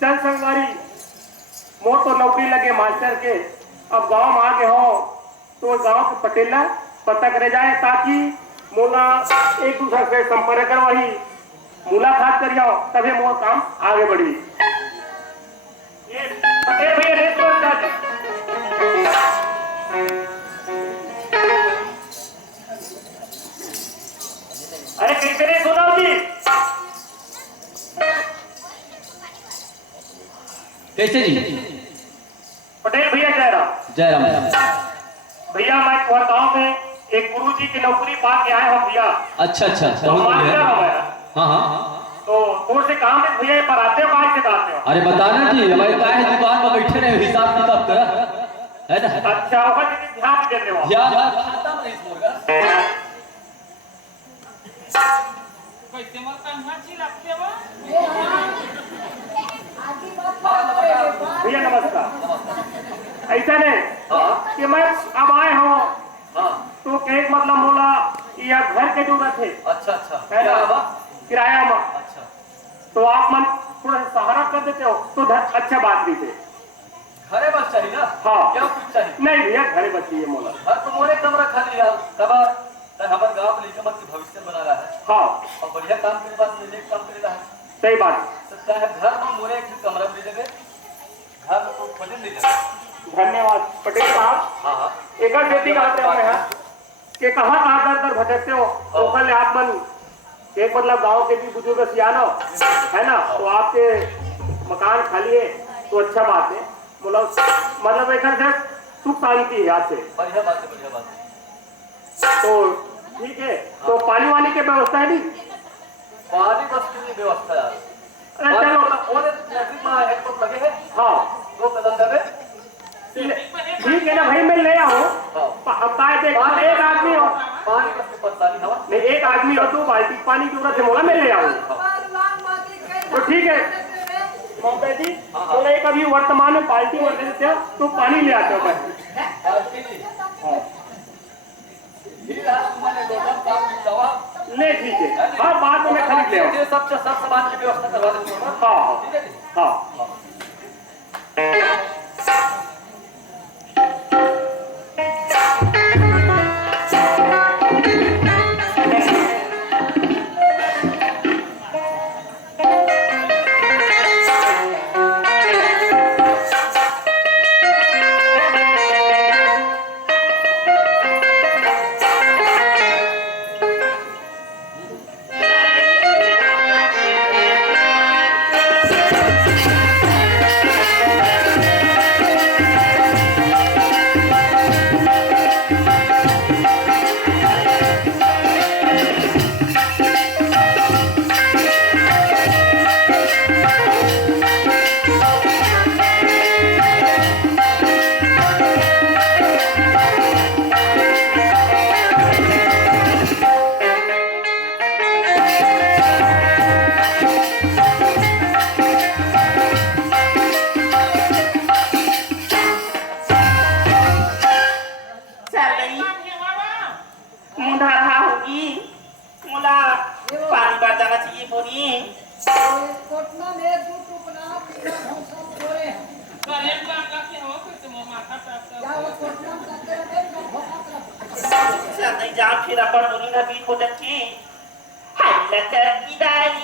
चल संगवारी मोर तो नौकरी लगे मास्टर के अब गांव में आगे हो तो गांव के पटेला पता करे जाए ताकि मोला एक दूसरे से संपर्क कर वही मुलाकात कर जाओ तभी मोर काम आगे बढ़ी भैया अरे कैसे नहीं सुनाओ जी कैसे जी? पटेल भैया जयराम। जयराम। भैया मैं तुम्हारे गाँव में एक गुरुजी की नौकरी पा के आया हूँ भैया। अच्छा अच्छा, तो बहुत बढ़िया। हमारा हाँ हाँ, तो दूर से काम है भैया, पर आते हो कहाँ से आते हो? अरे बताना जी, हमारे का है दुकान में बैठे रहे, हिसाब किताब करा है ना। अच्छा होगा जी, ध्यान भी देते हो। या खाता नहीं इस मुर्गा। कैसे मत कांची लगते हो? आगे बात कर भैया नमस्कार। ऐसा नहीं कि मैं अब आए हूँ तो एक मतलब बोला या घर के जरूरत है। अच्छा अच्छा, है ना? किराया में। अच्छा, तो आप मन थोड़ा सा सहारा कर देते हो तो अच्छा बात भी है। घरे बस चाहिए ना। हाँ। क्या कुछ चाहिए? नहीं भैया घरे बची है मोला। घर तो मोरे कमरा खाली यार, तब हमारे गांव में लेके मत के भविष्य बना रहा है हाँ और बढ़िया काम करे, बात लेने काम करे रहा है। सही बात। सकता है घर में मोरे एक कमरा मिल जाए, घर में कोई पटेल ले जाए। धन्यवाद पटेल साहब। हाँ हाँ, एक और बेटी का आते हैं कि कहाँ कहाँ दर दर भटकते हो तो कल आप मन एक मतलब गांव के भी बुजुर्ग सियानो है ना, तो आपके मकान खाली है तो अच्छा बात है। मतलब एक से सुख शांति है यहाँ से। बढ़िया बात है, बढ़िया बात है। तो ठीक है, तो पानी वानी की व्यवस्था है नहीं? पानी बस की व्यवस्था यार। अरे चलो ओने नजदीक में है तो लगे है। हाँ 2 कदम दबे। ठीक है ना भाई, मैं ले आऊँ। अब काय देख एक आदमी हो, पानी बस की परेशानी हवा नहीं एक आदमी हो तो बाल्टी पानी की जरूरत है, मोला मैं ले आऊँ। तो ठीक है ममता जी, तो एक अभी वर्तमान में पार्टी में देते हो तो पानी ले आते हो ले ठीक है। हाँ बाद में मैं खरीद ले आऊँ। सब सामान की व्यवस्था करवा देंगे। हाँ ठीक है जी? हाँ। कोटना में 2 टुकड़ा पीला भौसा छोड़े हैं। करेंट बांगा के हो कैसे मो माथा पे क्या वो कोटना का तेरा एक भौसा चल नहीं जा फिर अपन बुरी ना बीत हो जाती हल्ला कर विदाई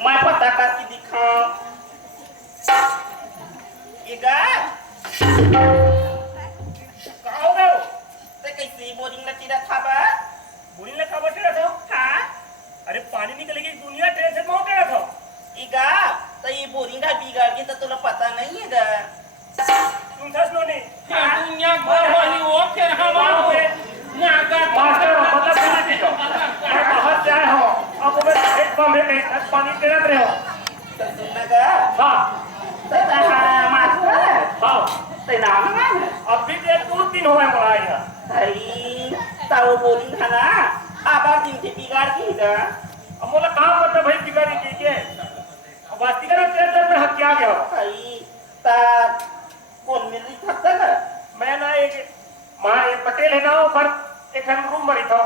मैं पता करके दिखा ये गा कहो गो ते कैसे बोरिंग लची रखा बा बुरी लगा बैठे रहो। हां अरे पानी निकलेगी दुनिया टेंशन में होते रहो। इगा तो ये बोरिंग का बिगाड़ के तो तुला पता नहीं है गा तुम था सुनो नहीं। दुनिया भर वाली पानी तेरत रहे हो लगा हाँ मास्टर हाँ ते नाम है अभी ते 2-3 हुए मोला यहाँ भाई ताऊ बोलिंग था ना आबार दिन के बिगाड़ की ना अब मोला काम करता भाई बिगाड़ी के वास्ती करो तेरे पे हक क्या गया भाई ता कौन मिल रही था ना मैं ना एक मां एक पटेल है ना वो पर एक रूम में रहता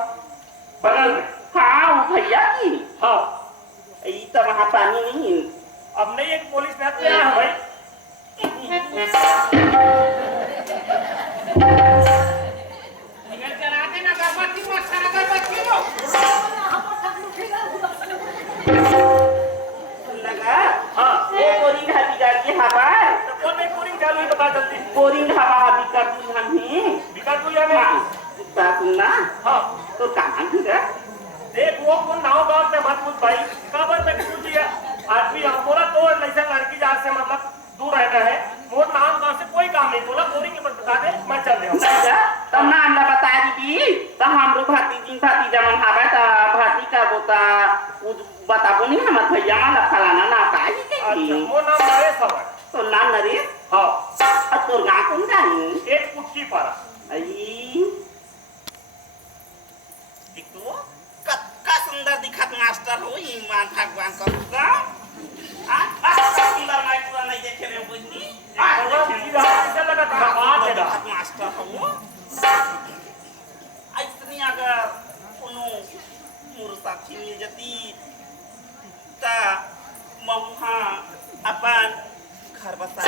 बगल में हाँ वो भैया की हाँ ये तो वहाँ पानी नहीं अब नहीं एक पुलिस ने आया है भाई निकल कर आते ना गर्भवती मत करा गर्भवती लो लगा हाँ वो बोरिंग हाथी गाड़ी की हवा तो कौन नहीं पूरी चालू है बता जल्दी बोरिंग हवा हाथी कर दी हमने बिगाड़ तू या मैं बात ना हाँ तो कहाँ थी रे देख वो कौन नाव बाप में मत पूछ भाई कबर में पूछ दिया आदमी बोला तो ऐसा लड़की जहाँ से मतलब दूर रहता है मोर नाम गाँव से कोई काम नहीं बोला बोरिंग में बता दे मैं चल रहा हूँ तब नाम ला बता दी तो हम लोग भाती जमन हवा था भाती का बोता बताबो नहीं हमारे भैया माला फलाना ना का अच्छा वो नाम नरेश है तो नाम नरेश हाँ और तोर गाँव कौन जानी एक कुटकी पारा आई दिखो का सुंदर दिखत मास्टर हो ईमान भगवान का पूरा सुंदर मैं पूरा नहीं देखे रे बुझनी ऐसा लगा था बात है दिखत मास्टर हो इतनी अगर कोनो मुर्सा मिल जती ता महुहा अपन घर बसा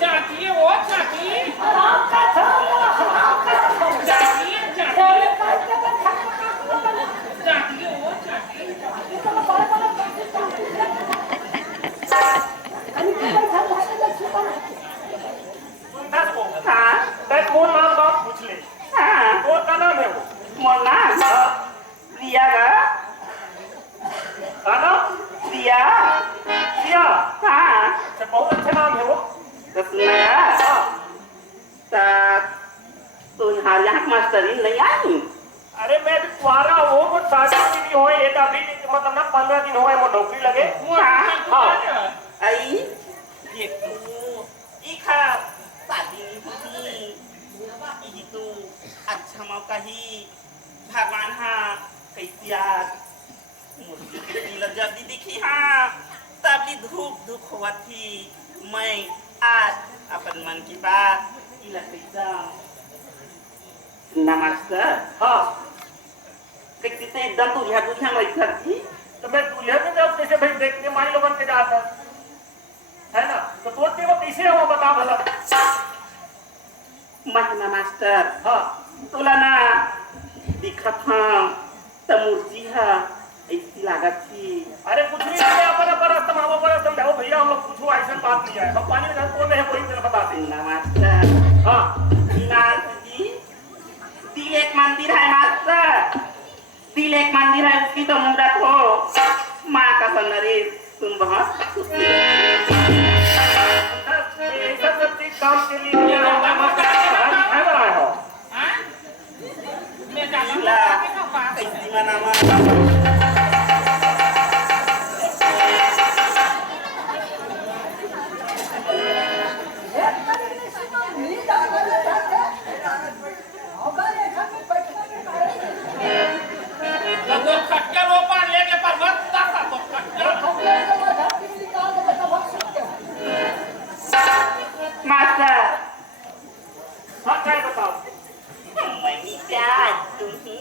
चाची वो चाची आराम का चाची तेरे चाची पैसे में चाची वो चाची इतना बड़ा बड़ा पैसे अरे किधर घर भागे तो सुपर सुनता को हाँ मैं कौन नाम बाप पूछ ले हाँ कौन का नाम है वो मोना प्रिया का नाम प्रिया प्रिया हाँ अच्छा बहुत अच्छा नाम है वो रसना तो यहाँ मास्टरी नहीं आई अरे मैं भी कुआरा हो वो शादी की नहीं होए ये अभी मतलब ना 15 दिन होए वो नौकरी लगे हाँ आई देखो इखा शादी नहीं होती ये तो अच्छा मौका ही भगवान हाँ कैसी आज मुझे कितनी लज्जत दिखी हाँ तबली धूप धूप हुआ थी मैं आज अपन मन की बात नमस्कार हाँ कैसे से एकदम दुनिया दुनिया में इधर थी तो मैं दूल्हे में जब जैसे भाई देखने माई लोगन के जाता है ना तो तोड़ते वो कैसे हो बता भला महिमा मास्टर हाँ तोला ना दिखत हाँ तमूर्ति है ऐसी लागत थी अरे कुछ नहीं है अपन अपन रास्ता मामा पर समझाओ भैया हम लोग कुछ ऐसा बात नहीं है हम पानी में कौन है वही तेरे बता दे नमस्कार हाँ नाथ जी दिल एक मंदिर है मास्टर दिल एक मंदिर है उसकी तो मूर्त हो माँ का नरेश तुम बहुत ऐसा सब चीज काम के लिए है बनाया हो मैं जाना ला कैसी मनामा एक तरीके से सीमा मिल जाता है होगा ये घर में बैठने के कारण वो खट्टे रोपा लेके पर मत दासा तो खट्टे हमने तो धरती में निकाल के तब हम सकते हैं मास्टर हाँ क्या बताओ मैं क्या तुम ही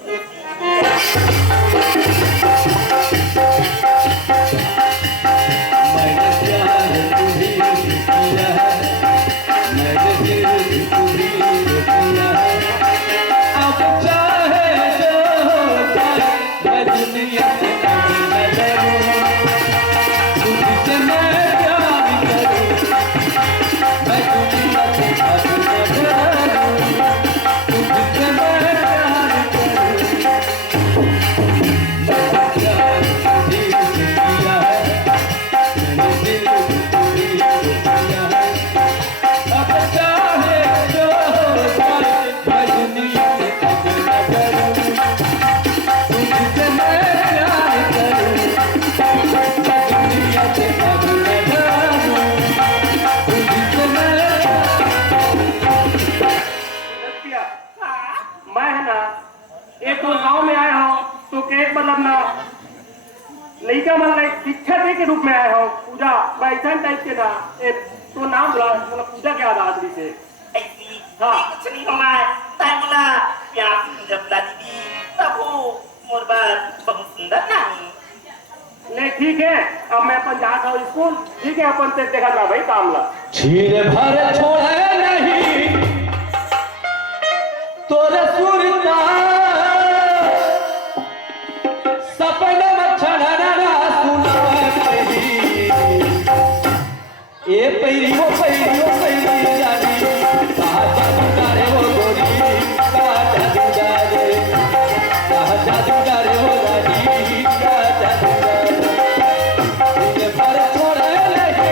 ना लड़का मन लाइक शिक्षा दे के रूप में आए हो पूजा वैसा टाइप के ना तो नाम बोला मतलब पूजा के आधार से ऐसी कुछ नहीं होना है ताई बोला प्यार जब ला दीदी तब वो मोर बात बहुत सुंदर नहीं नहीं ठीक है अब मैं अपन जाता हूँ स्कूल ठीक है अपन से देखा था भाई काम ला छीर भर छोड़े नहीं तोरे सुरता सपने में छड़ना सुनावे ए पैरी वो जानी कहा जादूगारे वो गोरी कहा जादूगारे वो रानी कहा जादूगारे भर छोड़े नहीं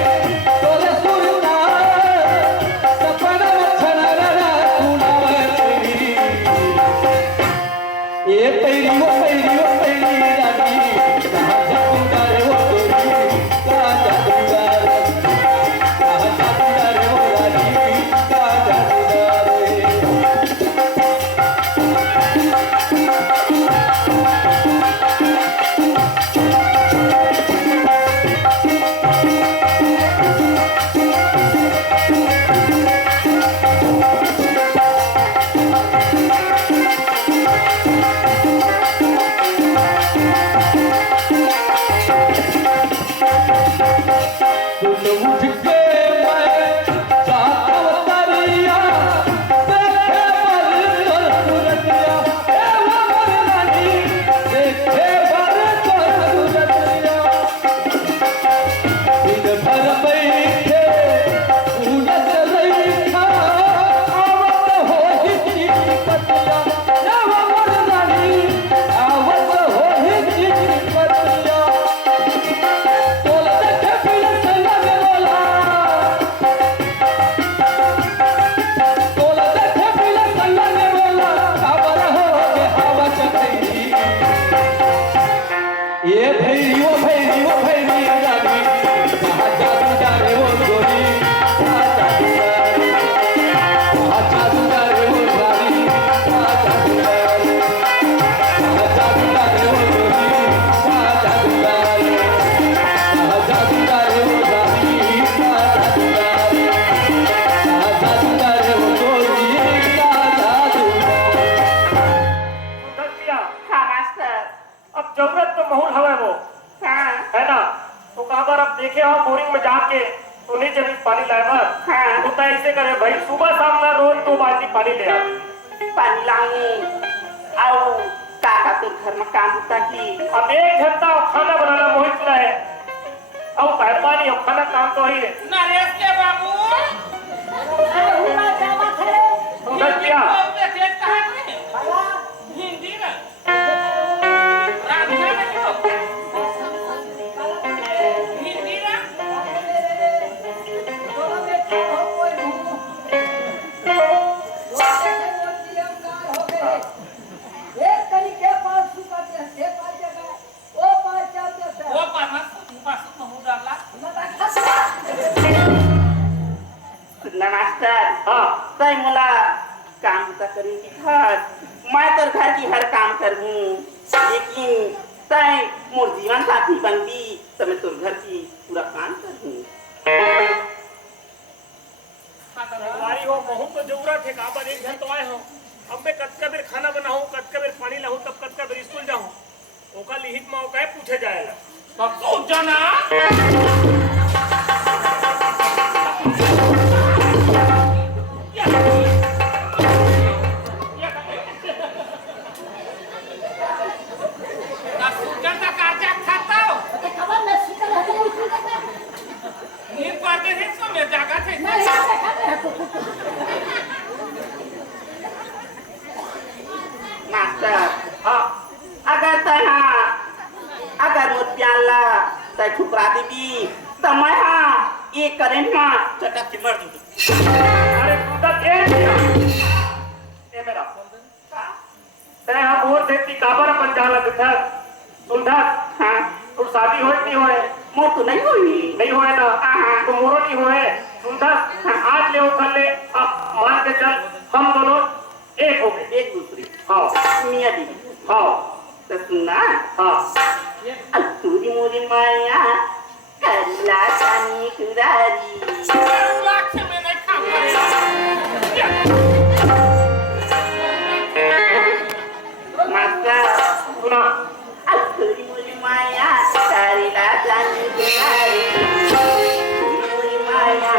तोरे सुरता सपना में छड़ना सुनावे ए पैरी वो जानी कहा जादूगारे वो गोरी कहा जादूगारे वो रानी कहा जादूगारे उठ के मैं जाता उतरिया देखे बर सूरतिया ए वो रानी देखे बर सूरतिया दिन भर बैठे उनत रखा आवत हो ही पतिया ए वो रानी आवत हो ही पतिया ये भैरी वो जानी कहा जादूगारे वो गोरी कहा जादूगारे वो रानी कहा जादूगारे वो गोरी कहा जादूगारे वो रानी कहा जादूगारे वो गोरी कहा जादूगारे हाँ मास्टर अब जरूरत तो बहुत हवा वो हाँ है ना तो कहा बार अब देखे हो बोरिंग में जाके तो नीचे भी पानी लाए बार हाँ। तो ऐसे करे भाई सुबह शाम ना रोज 2 बाल्टी पानी ले आओ पानी लाऊं आओ काका तो घर में काम होता ही अब 1 घंटा खाना बनाना मोहित है अब पानी और खाना काम तो ही है नरेश के बाबू सुंदर किया हिंदी में राधिका में क्यों हिंदी में वो पास महू डाला सुनना मास्टर हाँ तय मुला काम होता करेंगी घर मैं तो घर की हर काम करूँ लेकिन तय मोर जीवन साथी बनती तो मैं तो घर की पूरा काम करूँ हमारी हो बहुत तो जरूरत है कहा 1 घंटा तो आए हो अब मैं कद का बेर खाना बनाऊं कद का बेर पानी लाऊं तब कद का बेर स्कूल जाऊं ओका लिहित में ओका पूछे जाएगा तो तू जना मास्टर हाँ अगर तहा अगर मोर प्याला तय ठुकरा देवी तो मैं हाँ ये करेंट में चटक के मर दूँ अरे सुंदर ए मेरा तय हम और देती काबर अपन जाला था सुंदर हाँ तो शादी होए नहीं होए मोर तो नहीं हुई नहीं होए ना हाँ। तो मोरो नहीं होए सुंदर आज ले वो कल ले अब मान के चल हम दोनों एक हो गए एक दूसरे हाँ मियाँ दीदी हाँ तो सुनना हाँ अतुरी मोरी माया करला जानी कुरारी लाख में नहीं काम करेगा मास्टर सुना अतुरी मोरी माया करला जानी कुरारी मोरी माया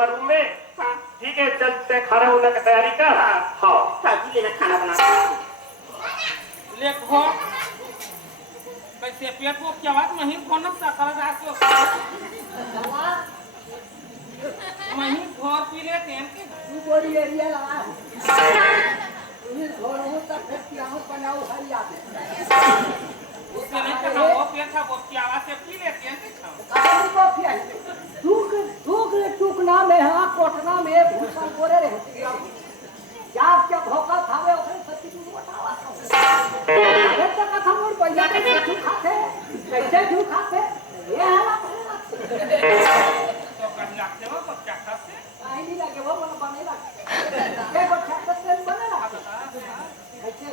रूम में ठीक है चलते खाना होने की तैयारी कर हाँ सब्जी लेना खाना बना देखो कैसे पेट को क्या बात नहीं फोन सा कर रहा तो वहीं घर पी लेते हैं कि तू बोली एरिया लगा ये घर हो तक फिर क्या बनाओ हरिया उससे नहीं कहा वो पेट था वो क्या बात से पी लेते हैं कि काली को फिर दुख दुख टुकना में हां कोटना में भूषण कोरे रहते क्या क्या भोका थावे ओकरे सच्ची तू उठावा ये तो कथा मोर पहिया के तू खाते कैसे तू खाते ये है ना तो कहीं लगते हो तो क्या खाते आई नहीं लगे वो मन बने लगे ये को खाते से बने लगे कैसे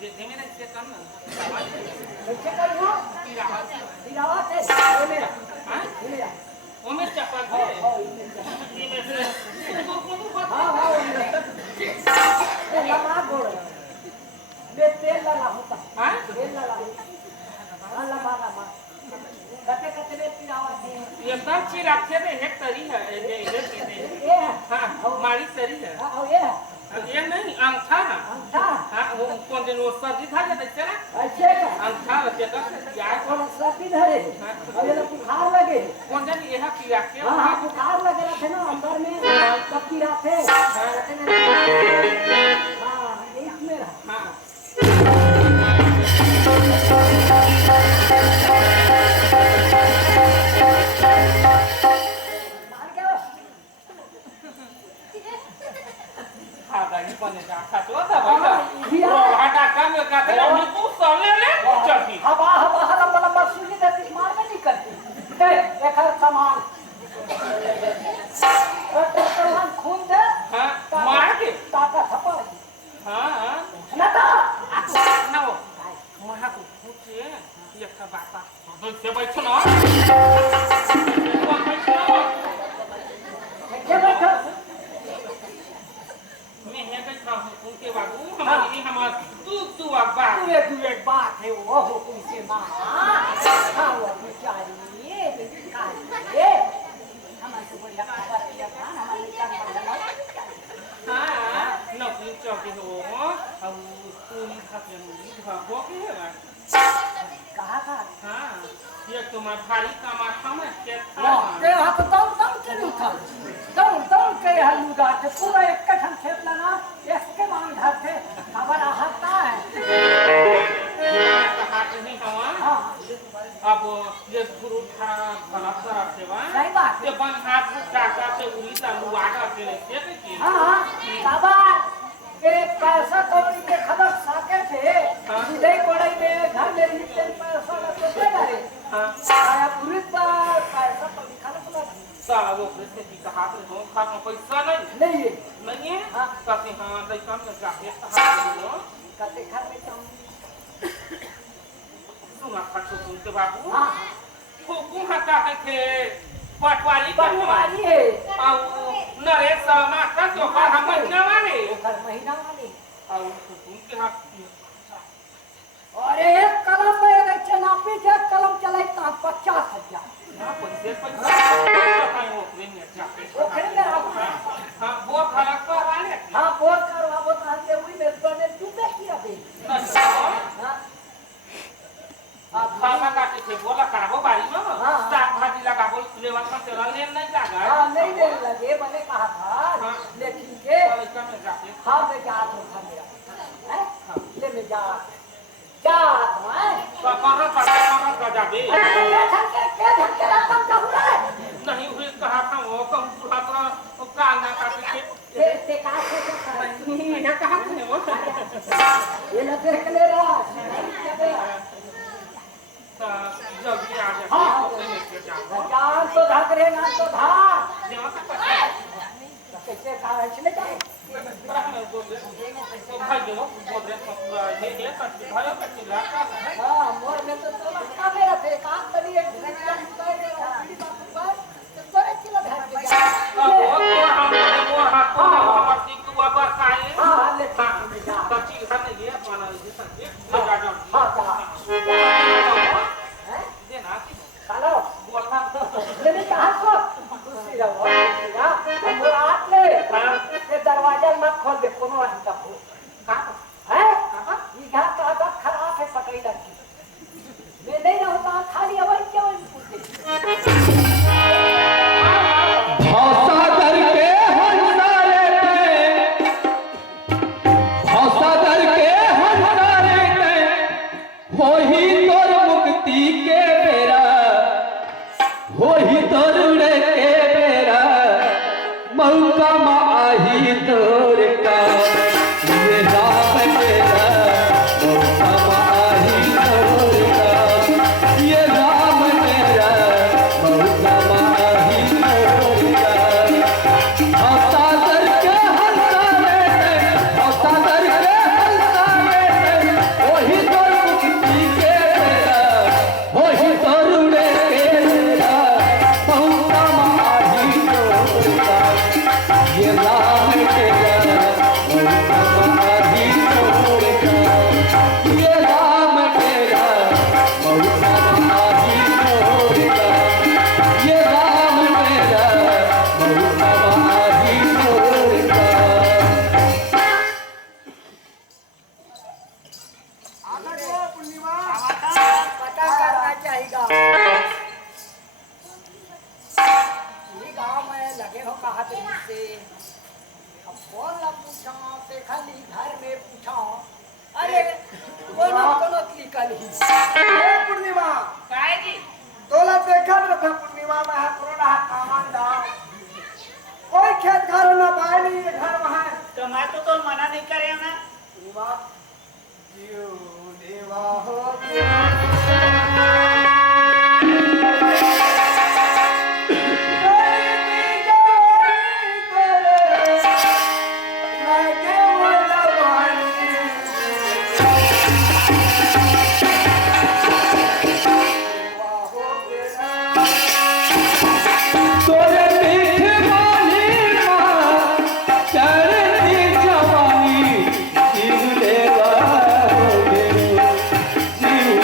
दे मेरे से कम ना कैसे करूं दिलावा से ये मेरा हां ये मेरा वो मेरे चप्पल है ये मेरे हां हां ये लगा गोड़ ये तेल लगा होता हां तेल लगा हां लगा लगा कते कते में पिरावा है ये सब चीज रखे थे एक तरी है ये हां हमारी तरी है हां ये ये नहीं अंगूठा अंगूठा हां वो कौन दिन वो सर्दी था जब चला अच्छे का अंगूठा रखे का क्या कौन सर्दी धरे और ये बुखार लगे कौन दिन ये पिया के हां हां बुखार लगे रहे ना अंदर में तब पीरा थे हां एक मेरा हां बने जा खातो था भाई वो हटा काम का थे हम को सामने ले चढ़ी हवा हवा लंबा लंबा सुनी देती मार में नहीं करती ए एक सामान और खून दे हां मार के ताका थप्पड़ हां ना तो ना वो महा को पूछे ये का बात तो से बैठो ना ये बैठो उनके बाबू हमारी हमार तू अब्बा तू एक बात है वो हुकुम से मां हां वो बेचारी ये हमारे से बढ़िया खबर किया था हमारे जान बंदना हां नौकरी चौकी हो अब तू नहीं खाते नहीं भागो के है कहा था हां ये तुम्हारा भारी कमा हम के ना ते हाथ दम के नहीं था दम के हल्लू गाते पूरा एक कठन खेत लगा इसके मान घर थे खबर आता है कहा नहीं हवा हां अब ये गुरु था गलत तरफ से वा सही बात ये बन हाथ काका से उरी ता लुआटा के ले के हां बाबा के पैसा कौड़ी के खबर साके थे सीधे कोड़ई में घर में नीचे पैसा लगे थे रे हां आया पूरी बार पैसा पर लिखा ना पड़ा सालो प्रश्न की कहा तो दो खाना पैसा नहीं है हां कहते हां लड़का में जाके कहा दो कहते घर में तुम सुना था सुनते बाबू हाँ फूकू हटा के थे पटवारी पटवारी है और नरेश शर्मा का जो पर हम महीना वाले हर महीना वाले और उनके हाथ और एक कलम में अगर चनापी से कलम चले तो 50,000 ना पैसे पता हो नहीं अच्छा ओखरे में रहो हां वो खड़ा करवाने हाँ बोल करवा वो ताके हुई में बने डूबे किया दे हाँ अब खाना काटे थे बोला कराबो बारी में हाँ। साग भाजी लगा बोल लेवा का चला लेन नहीं लगा हाँ नहीं देने लगे मैंने कहा था लेकिन के इसका में जाके हाँ मैं जा तो था मेरा हैं ले मैं जा तो है कहाँ का जाबे के धक्के रकम का हुआ है नहीं हुई कहा था वो कम पूरा तो कांदा काटे थे ते कहा से नहीं है कहा थे वो ये न देख ले रहा जल्दी आ जा हाँ जान तो धक रे ना तो धार देवा का पता कैसे कहा है चले जाए भाई जो बोल रहे ये कर भाई का चिल्ला का हाँ मोर में तो लटका मेरा थे काम करी एक घंटा पर बीड़ी बात पर तो तोरे चिल्ला धर के जा वो हाथ को मरती तू अब खाए हाँ ले जा कच्ची खाने ये अपना ये संगे लगा जा हाँ हैं देना हेलो बोलना मैंने कहा तो खुशी रहो हम रात ले ये दरवाजा मत खोल दे कोनो रंग का हो है ये घर का आदत खराब है सकई लड़की मैं नहीं रहूंगा खाली अवल क्यों पूछते हौसा करके हंसारे पे हौसा करके हंसारे पे होही तोर मुक्ति के बेरा होही तोर उड़े के बेरा मौका माही तोर का ये राम तेरा मौका माही तोर का ये राम तेरा मौका माही तोर का हौसा करके हंसारे हौसा करके हंसारे वही तोर मुक्ति के बेरा वही तोर उड़े के बेरा मौका माही तोर का ये राम तेरा मौका माही तोर का ये राम तेरा मौका माही तोर का ये राम तेरा मौका माही तोर का आगे जो पूर्णिमा पता करना चाहिएगा ये गांव में लगे हो कहा से अब कौन ला पूछा ते खाली घर में पूछा अरे कोनो क्लिकल ही पूर्णिमा काय जी तोला देखा न था पूर्णिमा में है पुराना सामान दाम कोई खेत घर ना बायली ये घर वहां तो मैं तो मना नहीं करे ना पूर्णिमा जीव देवा हो तोरे पीठ वाली माँ चढ़ती जवानी जीव लेवा हो गेलो जीव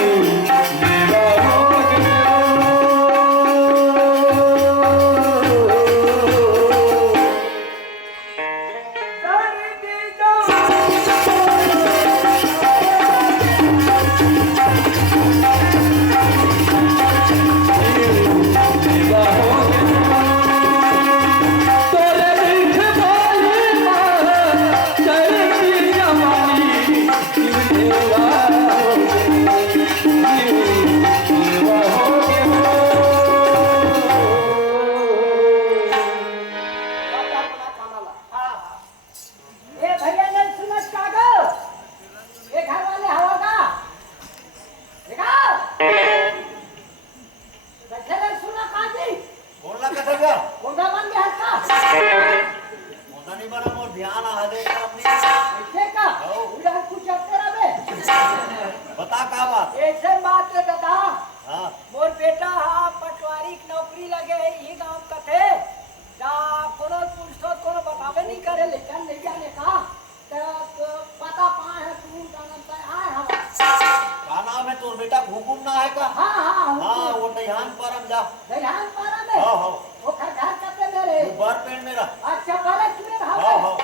है का हाँ हाँ हाँ वो दहियान परम जा दयान मारा में हाँ हाँ वो खरघार करते मेरे वो बार पेड़ मेरा अच्छा बालक तुम्हें हाँ, हाँ।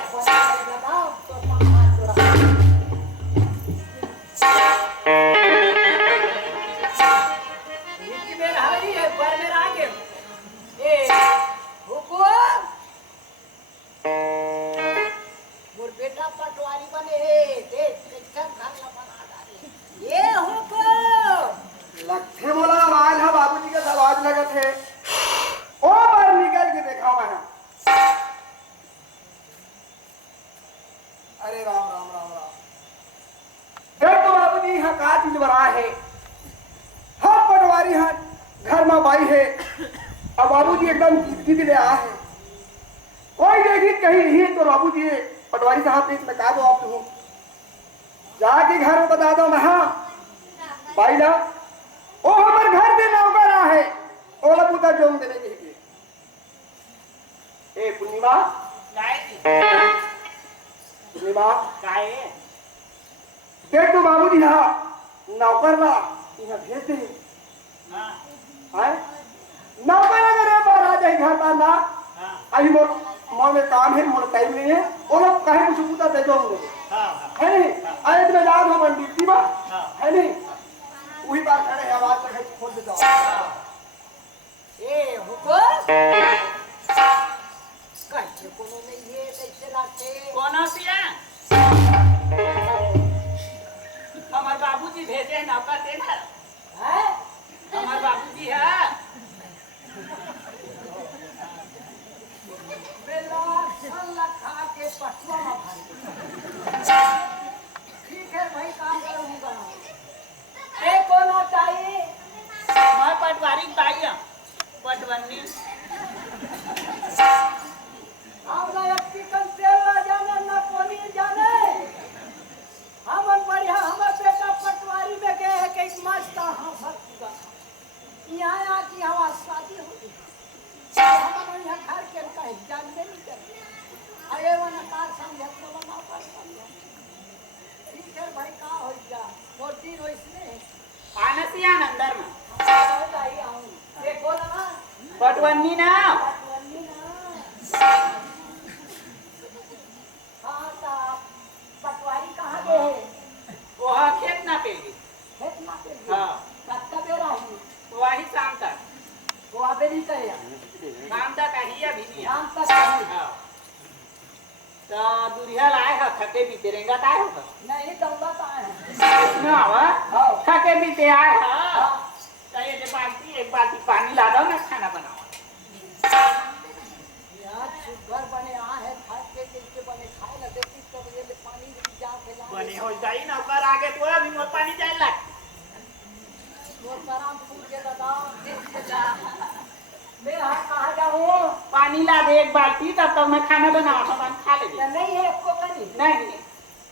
बताओ तो सामान जोड़ा ये मेरा हरी है पर मेरा आगे ए हुकुम मोर बेटा पटवारी बने है देख कैसा घर ला बना डाले ये हुकुम लट्ठे बोला आवाज है बाबूजी के आवाज लगे थे ओ बार निकल के देखा मैं अरे राम राम राम राम देख तो बाबूजी यहाँ का चीज बना है हाँ पटवारी हाँ घर में बाई है और बाबूजी एकदम जीत ले आ है कोई देखी कहीं ही तो बाबूजी पटवारी साहब ने इसमें कहा दो आप हूँ जाके घर में बता दो मैं हाँ भाई ना ओ हमारे घर से नौकर आ है ओला पुता जोंग देने के लिए ए पूर्णिमा पूर्णिमा देख तो बाबूजी हाँ नौकर ला यहाँ भेज दे हैं नौकर अगर एक बार आ जाए घर पर ना अभी मोर में काम है मोर टाइम नहीं है वो लोग कहे मुझे पुता दे दोगे है नहीं आए तो याद हो मंडी की बात है नहीं वही बात खड़े हैं आवाज तक खोल देता हूँ ए हुकुम कैसे कोनो नहीं है कैसे लाते कोनो सिया हमार बाबूजी भेजे हैं नौका से ना हैं हमार बाबूजी है बेला सल्ला खा के पटवा में भाई ठीक है भाई काम करूंगा ए कोनो चाहिए मैं पटवारी पाइया पटवन्नी हम ना एक चिकन तेल ना जाने ना पनीर जाने हमन बढ़िया हमर बेटा पटवारी में गए है कि मस्त हाँ भक्ति यहाँ आके हमार शादी हो गई हमन यहाँ घर के कहीं जानते नहीं करते अरे वना कार समझे तो वना पर समझे ठीक है भाई का हो जा और दिन हो इसने आना सिया अंदर में हो जाई आऊं ये बोला ना पटवन्नी ना पटवारी ना हाँ ता पटवारी कहाँ गए हैं वो खेत ना पेगी खेत ना पे हाँ कत्ता बेरा है वही शाम तक वो अबे नहीं कहे शाम तक आई अभी नहीं शाम तक नहीं हाँ तो दुरिया लाए है थके भी तेरेंगा ताए होगा नहीं दौलत आए हैं ना हुआ हाँ। थके भी ते आए हाँ तो ये जो बाल्टी एक बाल्टी पानी ला दो ना खाना बनाओ यार शुगर बने आ है खाए के के बने खाए ना देती तो ये ले पानी जा के ला बने हो जाई ना ऊपर आगे तो अभी मोर पानी जाए लग वो पराम फूल के दादा मैं कहाँ जाऊँ पानी ला दे एक बाल्टी तब तक मैं खाना बनाऊँ तो हम खा लेंगे नहीं है इसको कहीं नहीं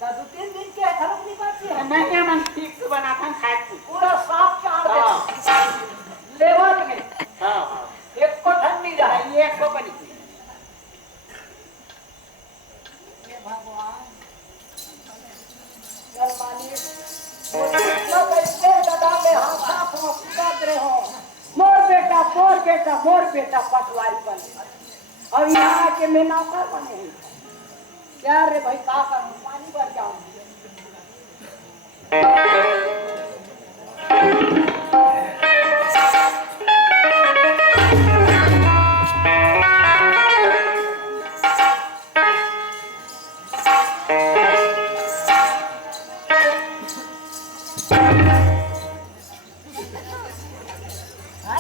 तो 2-3 दिन के खराब नहीं बात है नहीं हम ठीक से बनाता हम खाए थे पूरा साफ चार हाँ। लेवल में हाँ एक को ठंडी रहा ये एक को बनी थी हे भगवान चल मालिक तो कैसे दादा में हम साथ में पुकार रहे हो मोर बेटा पटवारी बने और यहाँ के मैं नौकर बने हैं क्या रे भाई का करूं पानी भर जाऊं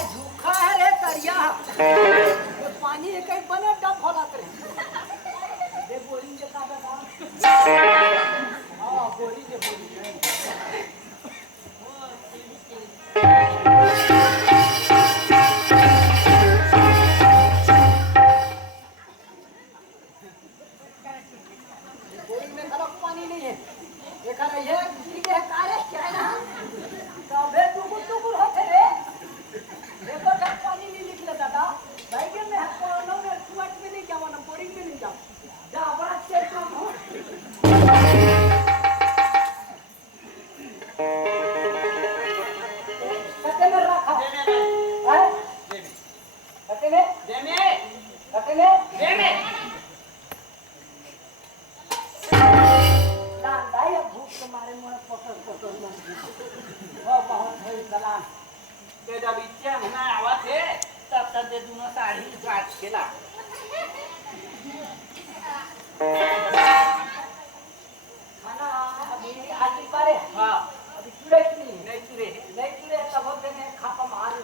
झूखा है रे करिया ये पानी एक एक बने डब होला करे दे बोरिंग के का दादा हां बोरिंग के बोरिंग दाई अब भूख के मारे मुझे पोटर वो बहुत है सलाम ते जब इच्छा ना आवा थे तब तक दे दोनों साड़ी काट खेला खाना अभी आज पारे हाँ अभी चूड़े की नहीं चुरे नहीं चूड़े तब देने खापा मारू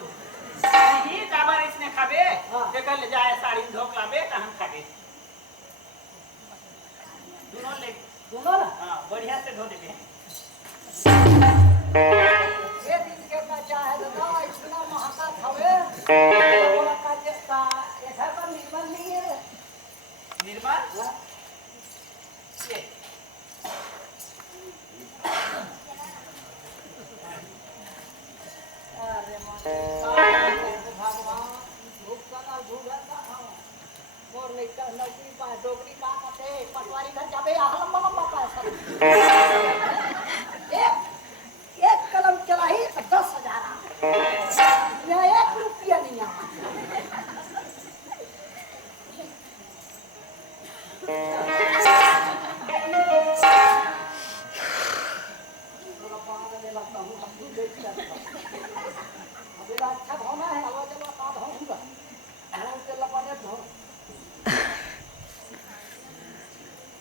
नहीं काबर इसने खाबे हाँ। देखल ले जाए साड़ी धोक लाबे त हम खाबे दोनों ले दोनों ना हां बढ़िया से धो देबे ये दिन के का चाहे तो इतना महंगा खावे बोला का जैसा ऐसा पर निर्मल नहीं है निर्मल ये अरे भगवान भूख का भूखा का खाओ मोर नहीं का नौकरी पा डोगरी का करते पटवारी घर जाबे आलम बलम पैसा एक कलम चला ही तो 10,000 या 1 रुपया नहीं आ अच्छा होना है आवाज वाला काम होगा आराम से लगाने दो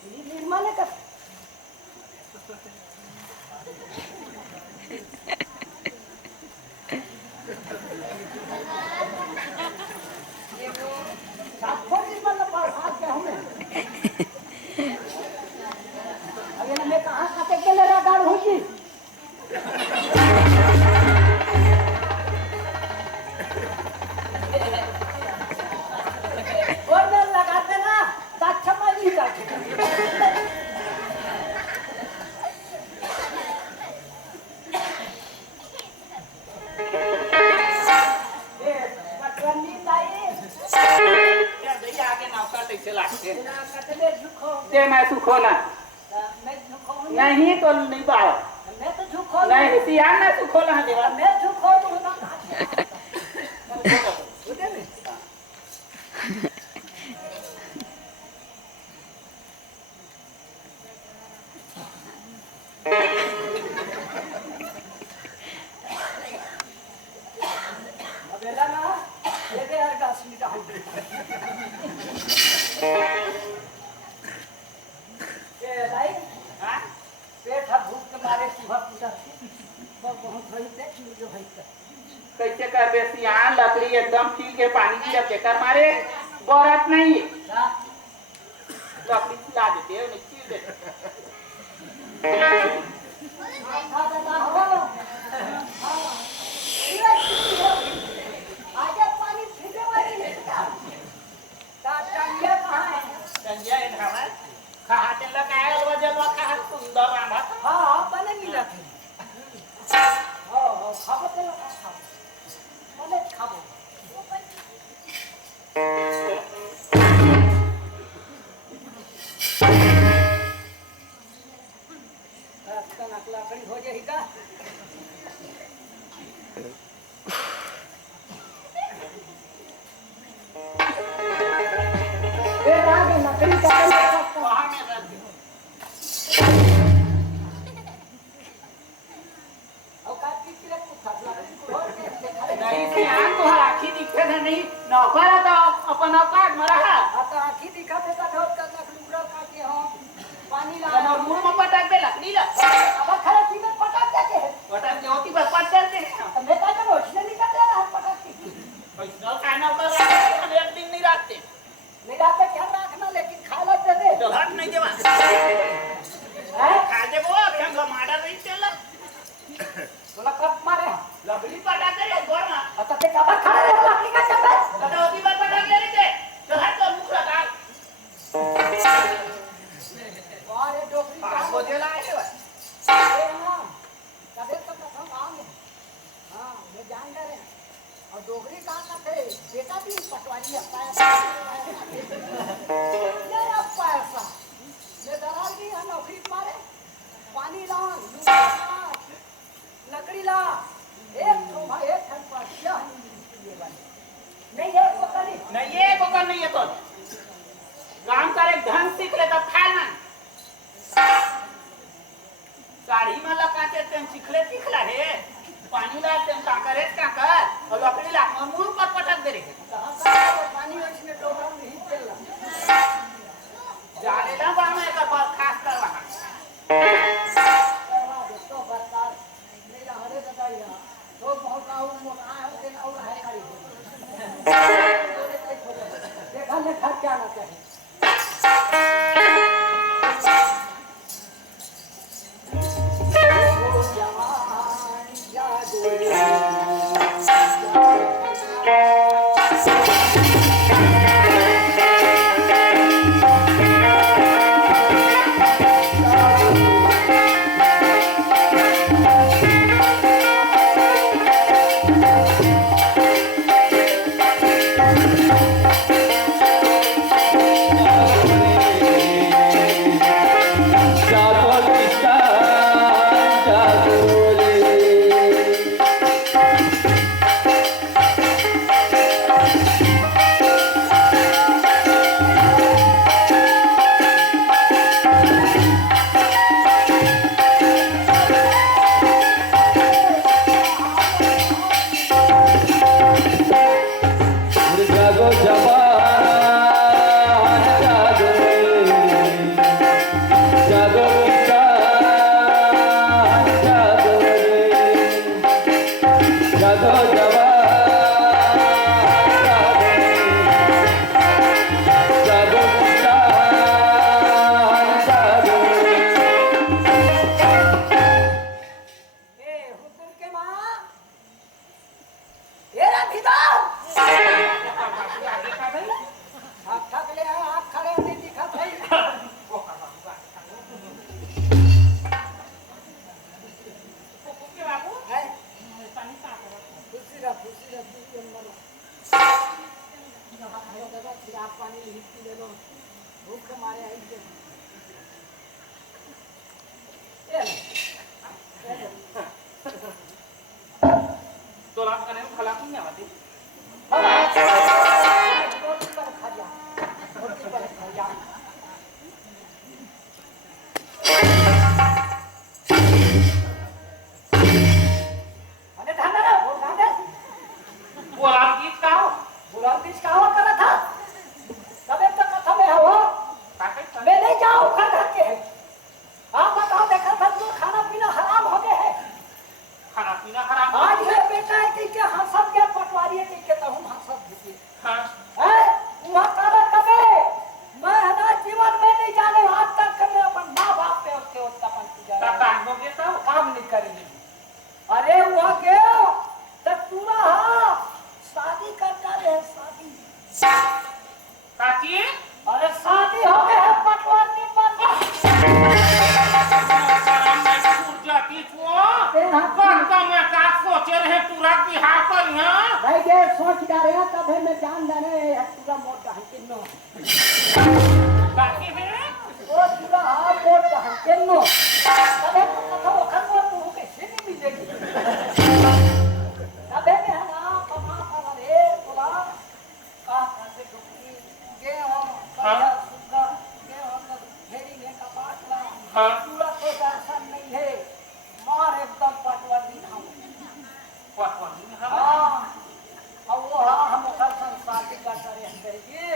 ये निर्माण कर ये वो साफों निर्माण पर हाथ क्या हमें अभी मैं कहाँ खाते के ले रहा गाड़ होगी लगाते ना अच्छा मजी जाते क्या दे आगे नौका कैसे लागते ते मैं सुखो ना नहीं तो नहीं पाओ मैं तो झुको नहीं सियान ना सुखो ना देवा मैं झुको तो ना अबेला ना ये दे यार गासली का ये लाई हां पेट है भूख के मारे सुबह पूजा बहुत होई थे जो भाई कैसे कर बे सियान लकड़ी एकदम ठीक है पानी की जब कर मारे बरत नहीं लकड़ी खिला देते हो नीचे दे आगे पानी फिरे वाली है क्या टांगिया कहाँ है संजय ढाबा खाते लगाए वजन खा सुंदर आमा हाँ बने मिला थे खाबो ते लगा खाबो बने खाबो लकड़ी हो जाएगा लकड़ी का वहां में रख दो नहीं सियान तो आखी दिखे ना नहीं नौकर तो अपन औकात मरा है आखी दिखा पे का ढोक का लुगड़ा काटे हम पानी ला और मुंह में पटक दे लकड़ी ला अब खरा सीधे पटक देते हैं पटक दे होती बस पट करते हैं मैं का तो रोशनी निकलते हैं हाथ पटक के पैसा खाना पर एक दिन नहीं रखते नहीं रात में क्या रखना लेकिन खा लेते थे तो हट नहीं देवा हैं खा दे वो हम माडा नहीं चला बोला कब मारे लकड़ी पटक दे गोरना अच्छा ते कब खड़ा रहे लकड़ी का चक्कर कदा होती बात पटक दे रे तो हट तो मुख लगा अरे डोकरी का को देला है ए ना कदे तो कथम गांव में हां मैं जान रहे और डोगरी कहाँ का थे बेटा भी पटवारी अपना ये अपना ऐसा मैं दरार भी है नौकरी मारे पानी ला लकड़ी ला एक तो भाई एक के तेन चिखले चिखला है पानी ला तेन का करे का कर और लकड़ी ला मुंह पर पटक दे रे पानी उसने डोबा में ही चला जाने ला बा में का बात खास कर वहां करवा दे तो बता मेरा हरे बताइया तो बहुत आऊ मोटा है दिन और है करी देखा ले खर्चा ना चाहिए तो रात करने खला नहीं आती अरे वो गया तब पूरा शादी करता रहे शादी काची अरे शादी हो गए है पटवानी पर जाती छो मैं का सोचे रहे पूरा बिहार पर यहां भाई ये सोच जा रहे हैं तब मैं जान जाने पूरा मोटा है किन्नो बाकी है वो पूरा मोटा है किन्नो अरे तो खबर तो कैसे नहीं मिलेगी अबे है ना कमा कर रे बोला का से डुकी गे हो का सुगा गे हो ना घेरी में कपाट ला हां पूरा तो दर्शन नहीं है मार एकदम पटवानी हम पटवानी हम हां अब वो हम दर्शन शादी का करे हम करेंगे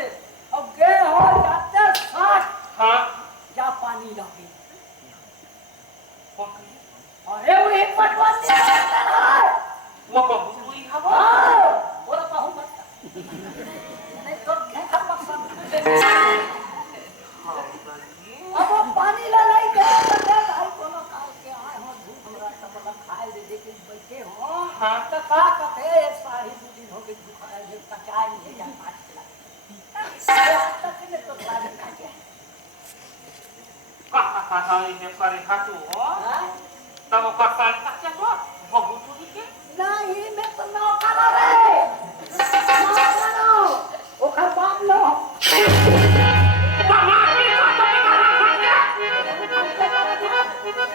अब गे हो जाते 60 हां जा पानी लागे अरे वो एक पटवानी है वो बहुत हुई हवा बोला कहूं मत नहीं तो क्या खबर सब अब वो पानी ला लाई गया तो क्या भाई कोनो काल के आए हो धूप हमरा सब लग खाए दे के बैठे हो हां तो का कहते सारी दिन हो गई दुखाए जे पचाई है या 5 किलो तक में तो सारी खा गया का ये सारे खातू हो तब का साल तक क्या तो बहुत हुई के नहीं मैं तो नौकर रे नौकर ओ खर बाप लो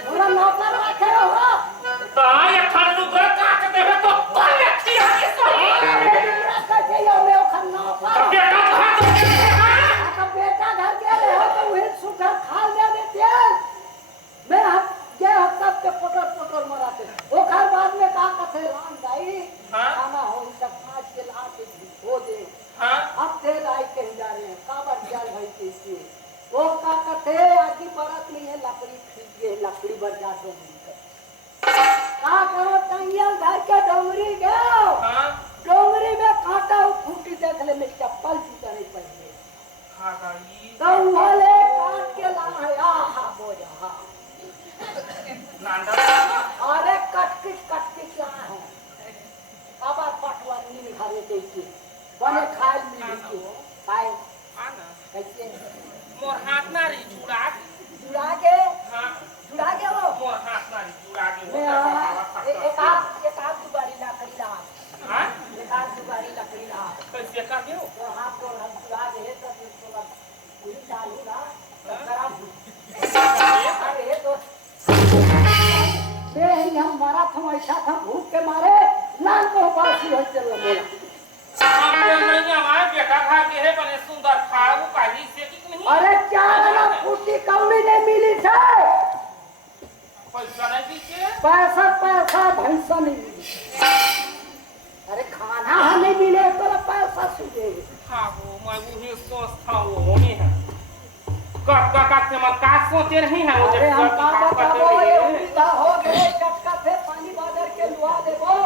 बोला नौकर रखे हो तो ये खातू घर काट देवे तो कौन व्यक्ति है सही कैसे यो मैं ओ खर नौकर बेटा का बेटा घर के रहे हो तो वही सुगर खा ले देते मैं ये हफ्ता के पटर के वो का कथे आदि परत नहीं है लकड़ी खींच के लकड़ी बर जा तो का करो तंगियल घर के डोंगरी गयो हां डोंगरी में कांटा फूटी देख ले में चप्पल जूता नहीं पहने हां गाई तो वाले काट के ला है आहा बोझा नांदा अरे कट ला है अब पटवानी में घरे देखे बने खाए मिल के खाए आना कैसे मोर हाथ नारी जुड़ा के हां जुड़ा के वो मोर हाथ नारी जुड़ा के मैं एक आध दुबारी लकड़ी ला हां एक आध दुबारी लकड़ी ला कैसे कर दियो तो हाथ को हम जुड़ा दे तो इसको पूरी चालू ना तो खराब अरे तो बे हम मारा था ऐसा था भूख के मारे लाल को बासी हो चल बोला आपको नहीं हमारे बेटा खा के है बने सुंदर खाऊ काली से कि नहीं अरे क्या ना फूटी कौड़ी नहीं मिली छे पैसा नहीं दीजिए पैसा भैंसा नहीं मिली अरे खाना नहीं मिले तो पैसा सुझे हाँ वो मैं वही सोचता हूँ वो नहीं है कट के मन का सोचे नहीं है वो अरे हम का बताबो ये ये उल्टा हो गए कटका से पानी बाजार के लुआ देबो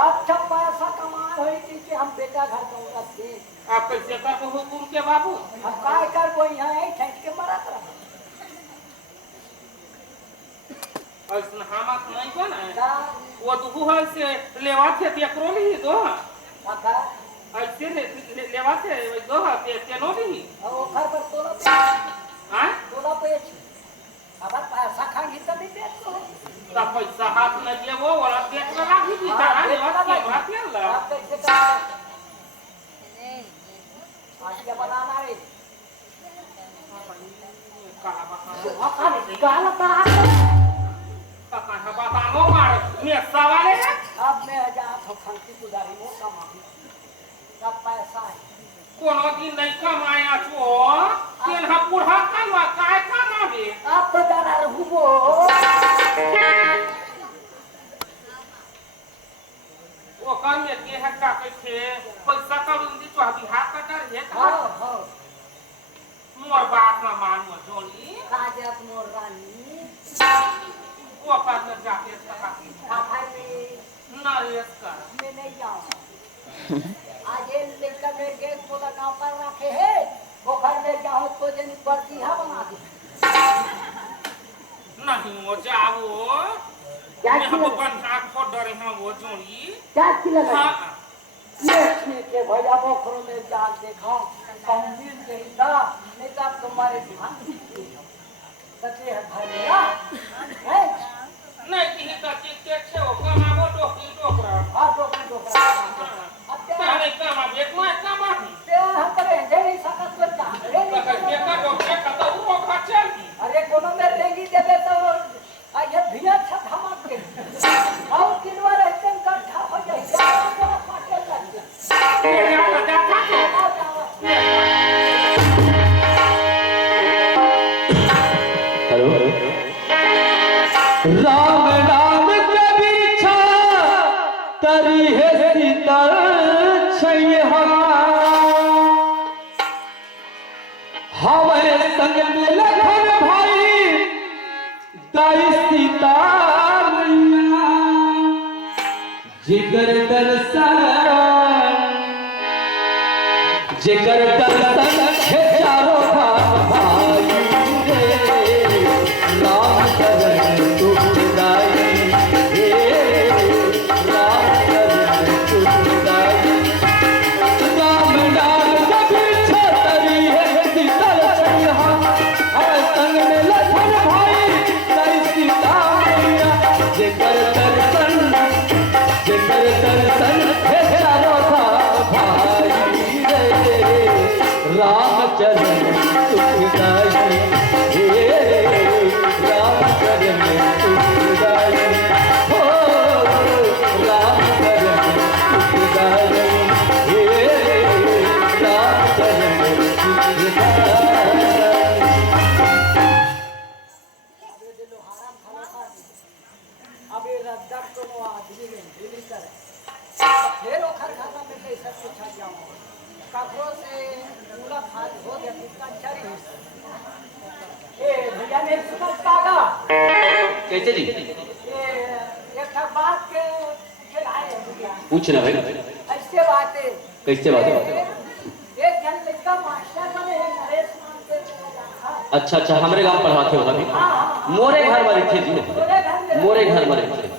अच्छा पैसा कमाए होई कि हम बेटा घर दूंगा थे आप कैसे कर हुकुम के बाबू हम काय कर कोई यहां है ठेक के मरत रहा ऐसा हमक नहीं को ना का वो दुहु है से लेवा थे ते करोली दो का ऐसे लेवा थे दो ते नो भी और घर पर तोला हां तोला पे अब पैसा खाएंगे तभी पेट को तब पैसा हाथ में ले वो वाला पेट में लागी दी था लेवा के बात है ला आप कैसे कर आज क्या बनाना रे काला बता अरे गाल बता कहां बताओ मार मैं सवाल है अब मैं जा तो खंती गुजारी मो कमाई सब पैसा है कोनो दिन नहीं कमाया छो केन हा बुढ़ा कमा काय कमाबे आप तो डरा रहूबो वो काम ये के है का के पैसा का रुंदी चाहती हाथ का डर है हां मोर बात ना मान मो जोनी काजत मोर रानी वो बात न जाके सका भाई नरेश का मैं नहीं जाऊं आज ये लेकर मेरे गेट को गांव पर रखे है वो घर में जाओ तो जन बर्दी है बना दी नहीं वो जाओ क्या मैं हम किया बंधा को डरे हैं वो जोनी क्या किया हां ये ठीक है भैया बोखरो में जान देखो कम मिल गई था नहीं तो तुम्हारे ध्यान सके है भैया है नहीं की तो के छे वो कमाबो टोकरा हां टोकरा अब क्या तारे कमा एक मैं कमा ते हम पर नहीं सकत तो जा रे के का डॉक्टर का तो वो खर्चा अरे कोनो में रेंगी देबे तो आ ये भिया छत हम के आओ किनवा रहते गड्ढा हो जाए तो पाटे लग जाए ये ना जाता हेलो राम राम कबीर तरी है सीतर छैहा हवे संग में लखन भाई दाई सीता मैया जिगर दर्शन है चारों भाई रे राम चरण तुमदाई राम चरण तुमदाई राम नाम कबीर छतरी है सीतल छैहा हर संग में लखन भाई दाई सीता मैया जिगर दर्शन है चारों भाई रे राम चरण तुमदाई राम चरण तुमदाई हो राम चरण तुमदाई राम चरण तुमदाई अबे दिलो हराम खाना खा अबे रद्दा को आदमी ने ढीली करे फिर ओखर खाता में कैसे पूछा जाऊं कखरो से पूरा खाद हो गया किसका चरी तने समझ पागा कैसे जी? ये एक बात के खिलाए है भैया पूछना भाई, ऐसे बातें कैसे बात है? एक जन लड़का मास्टर बने हैं नरेश नाम से अच्छा अच्छा, हमारे गांव पढ़ाते हो अभी? मोरे घर वाले थे जी, पूरे घर में मोरे घर वाले थे।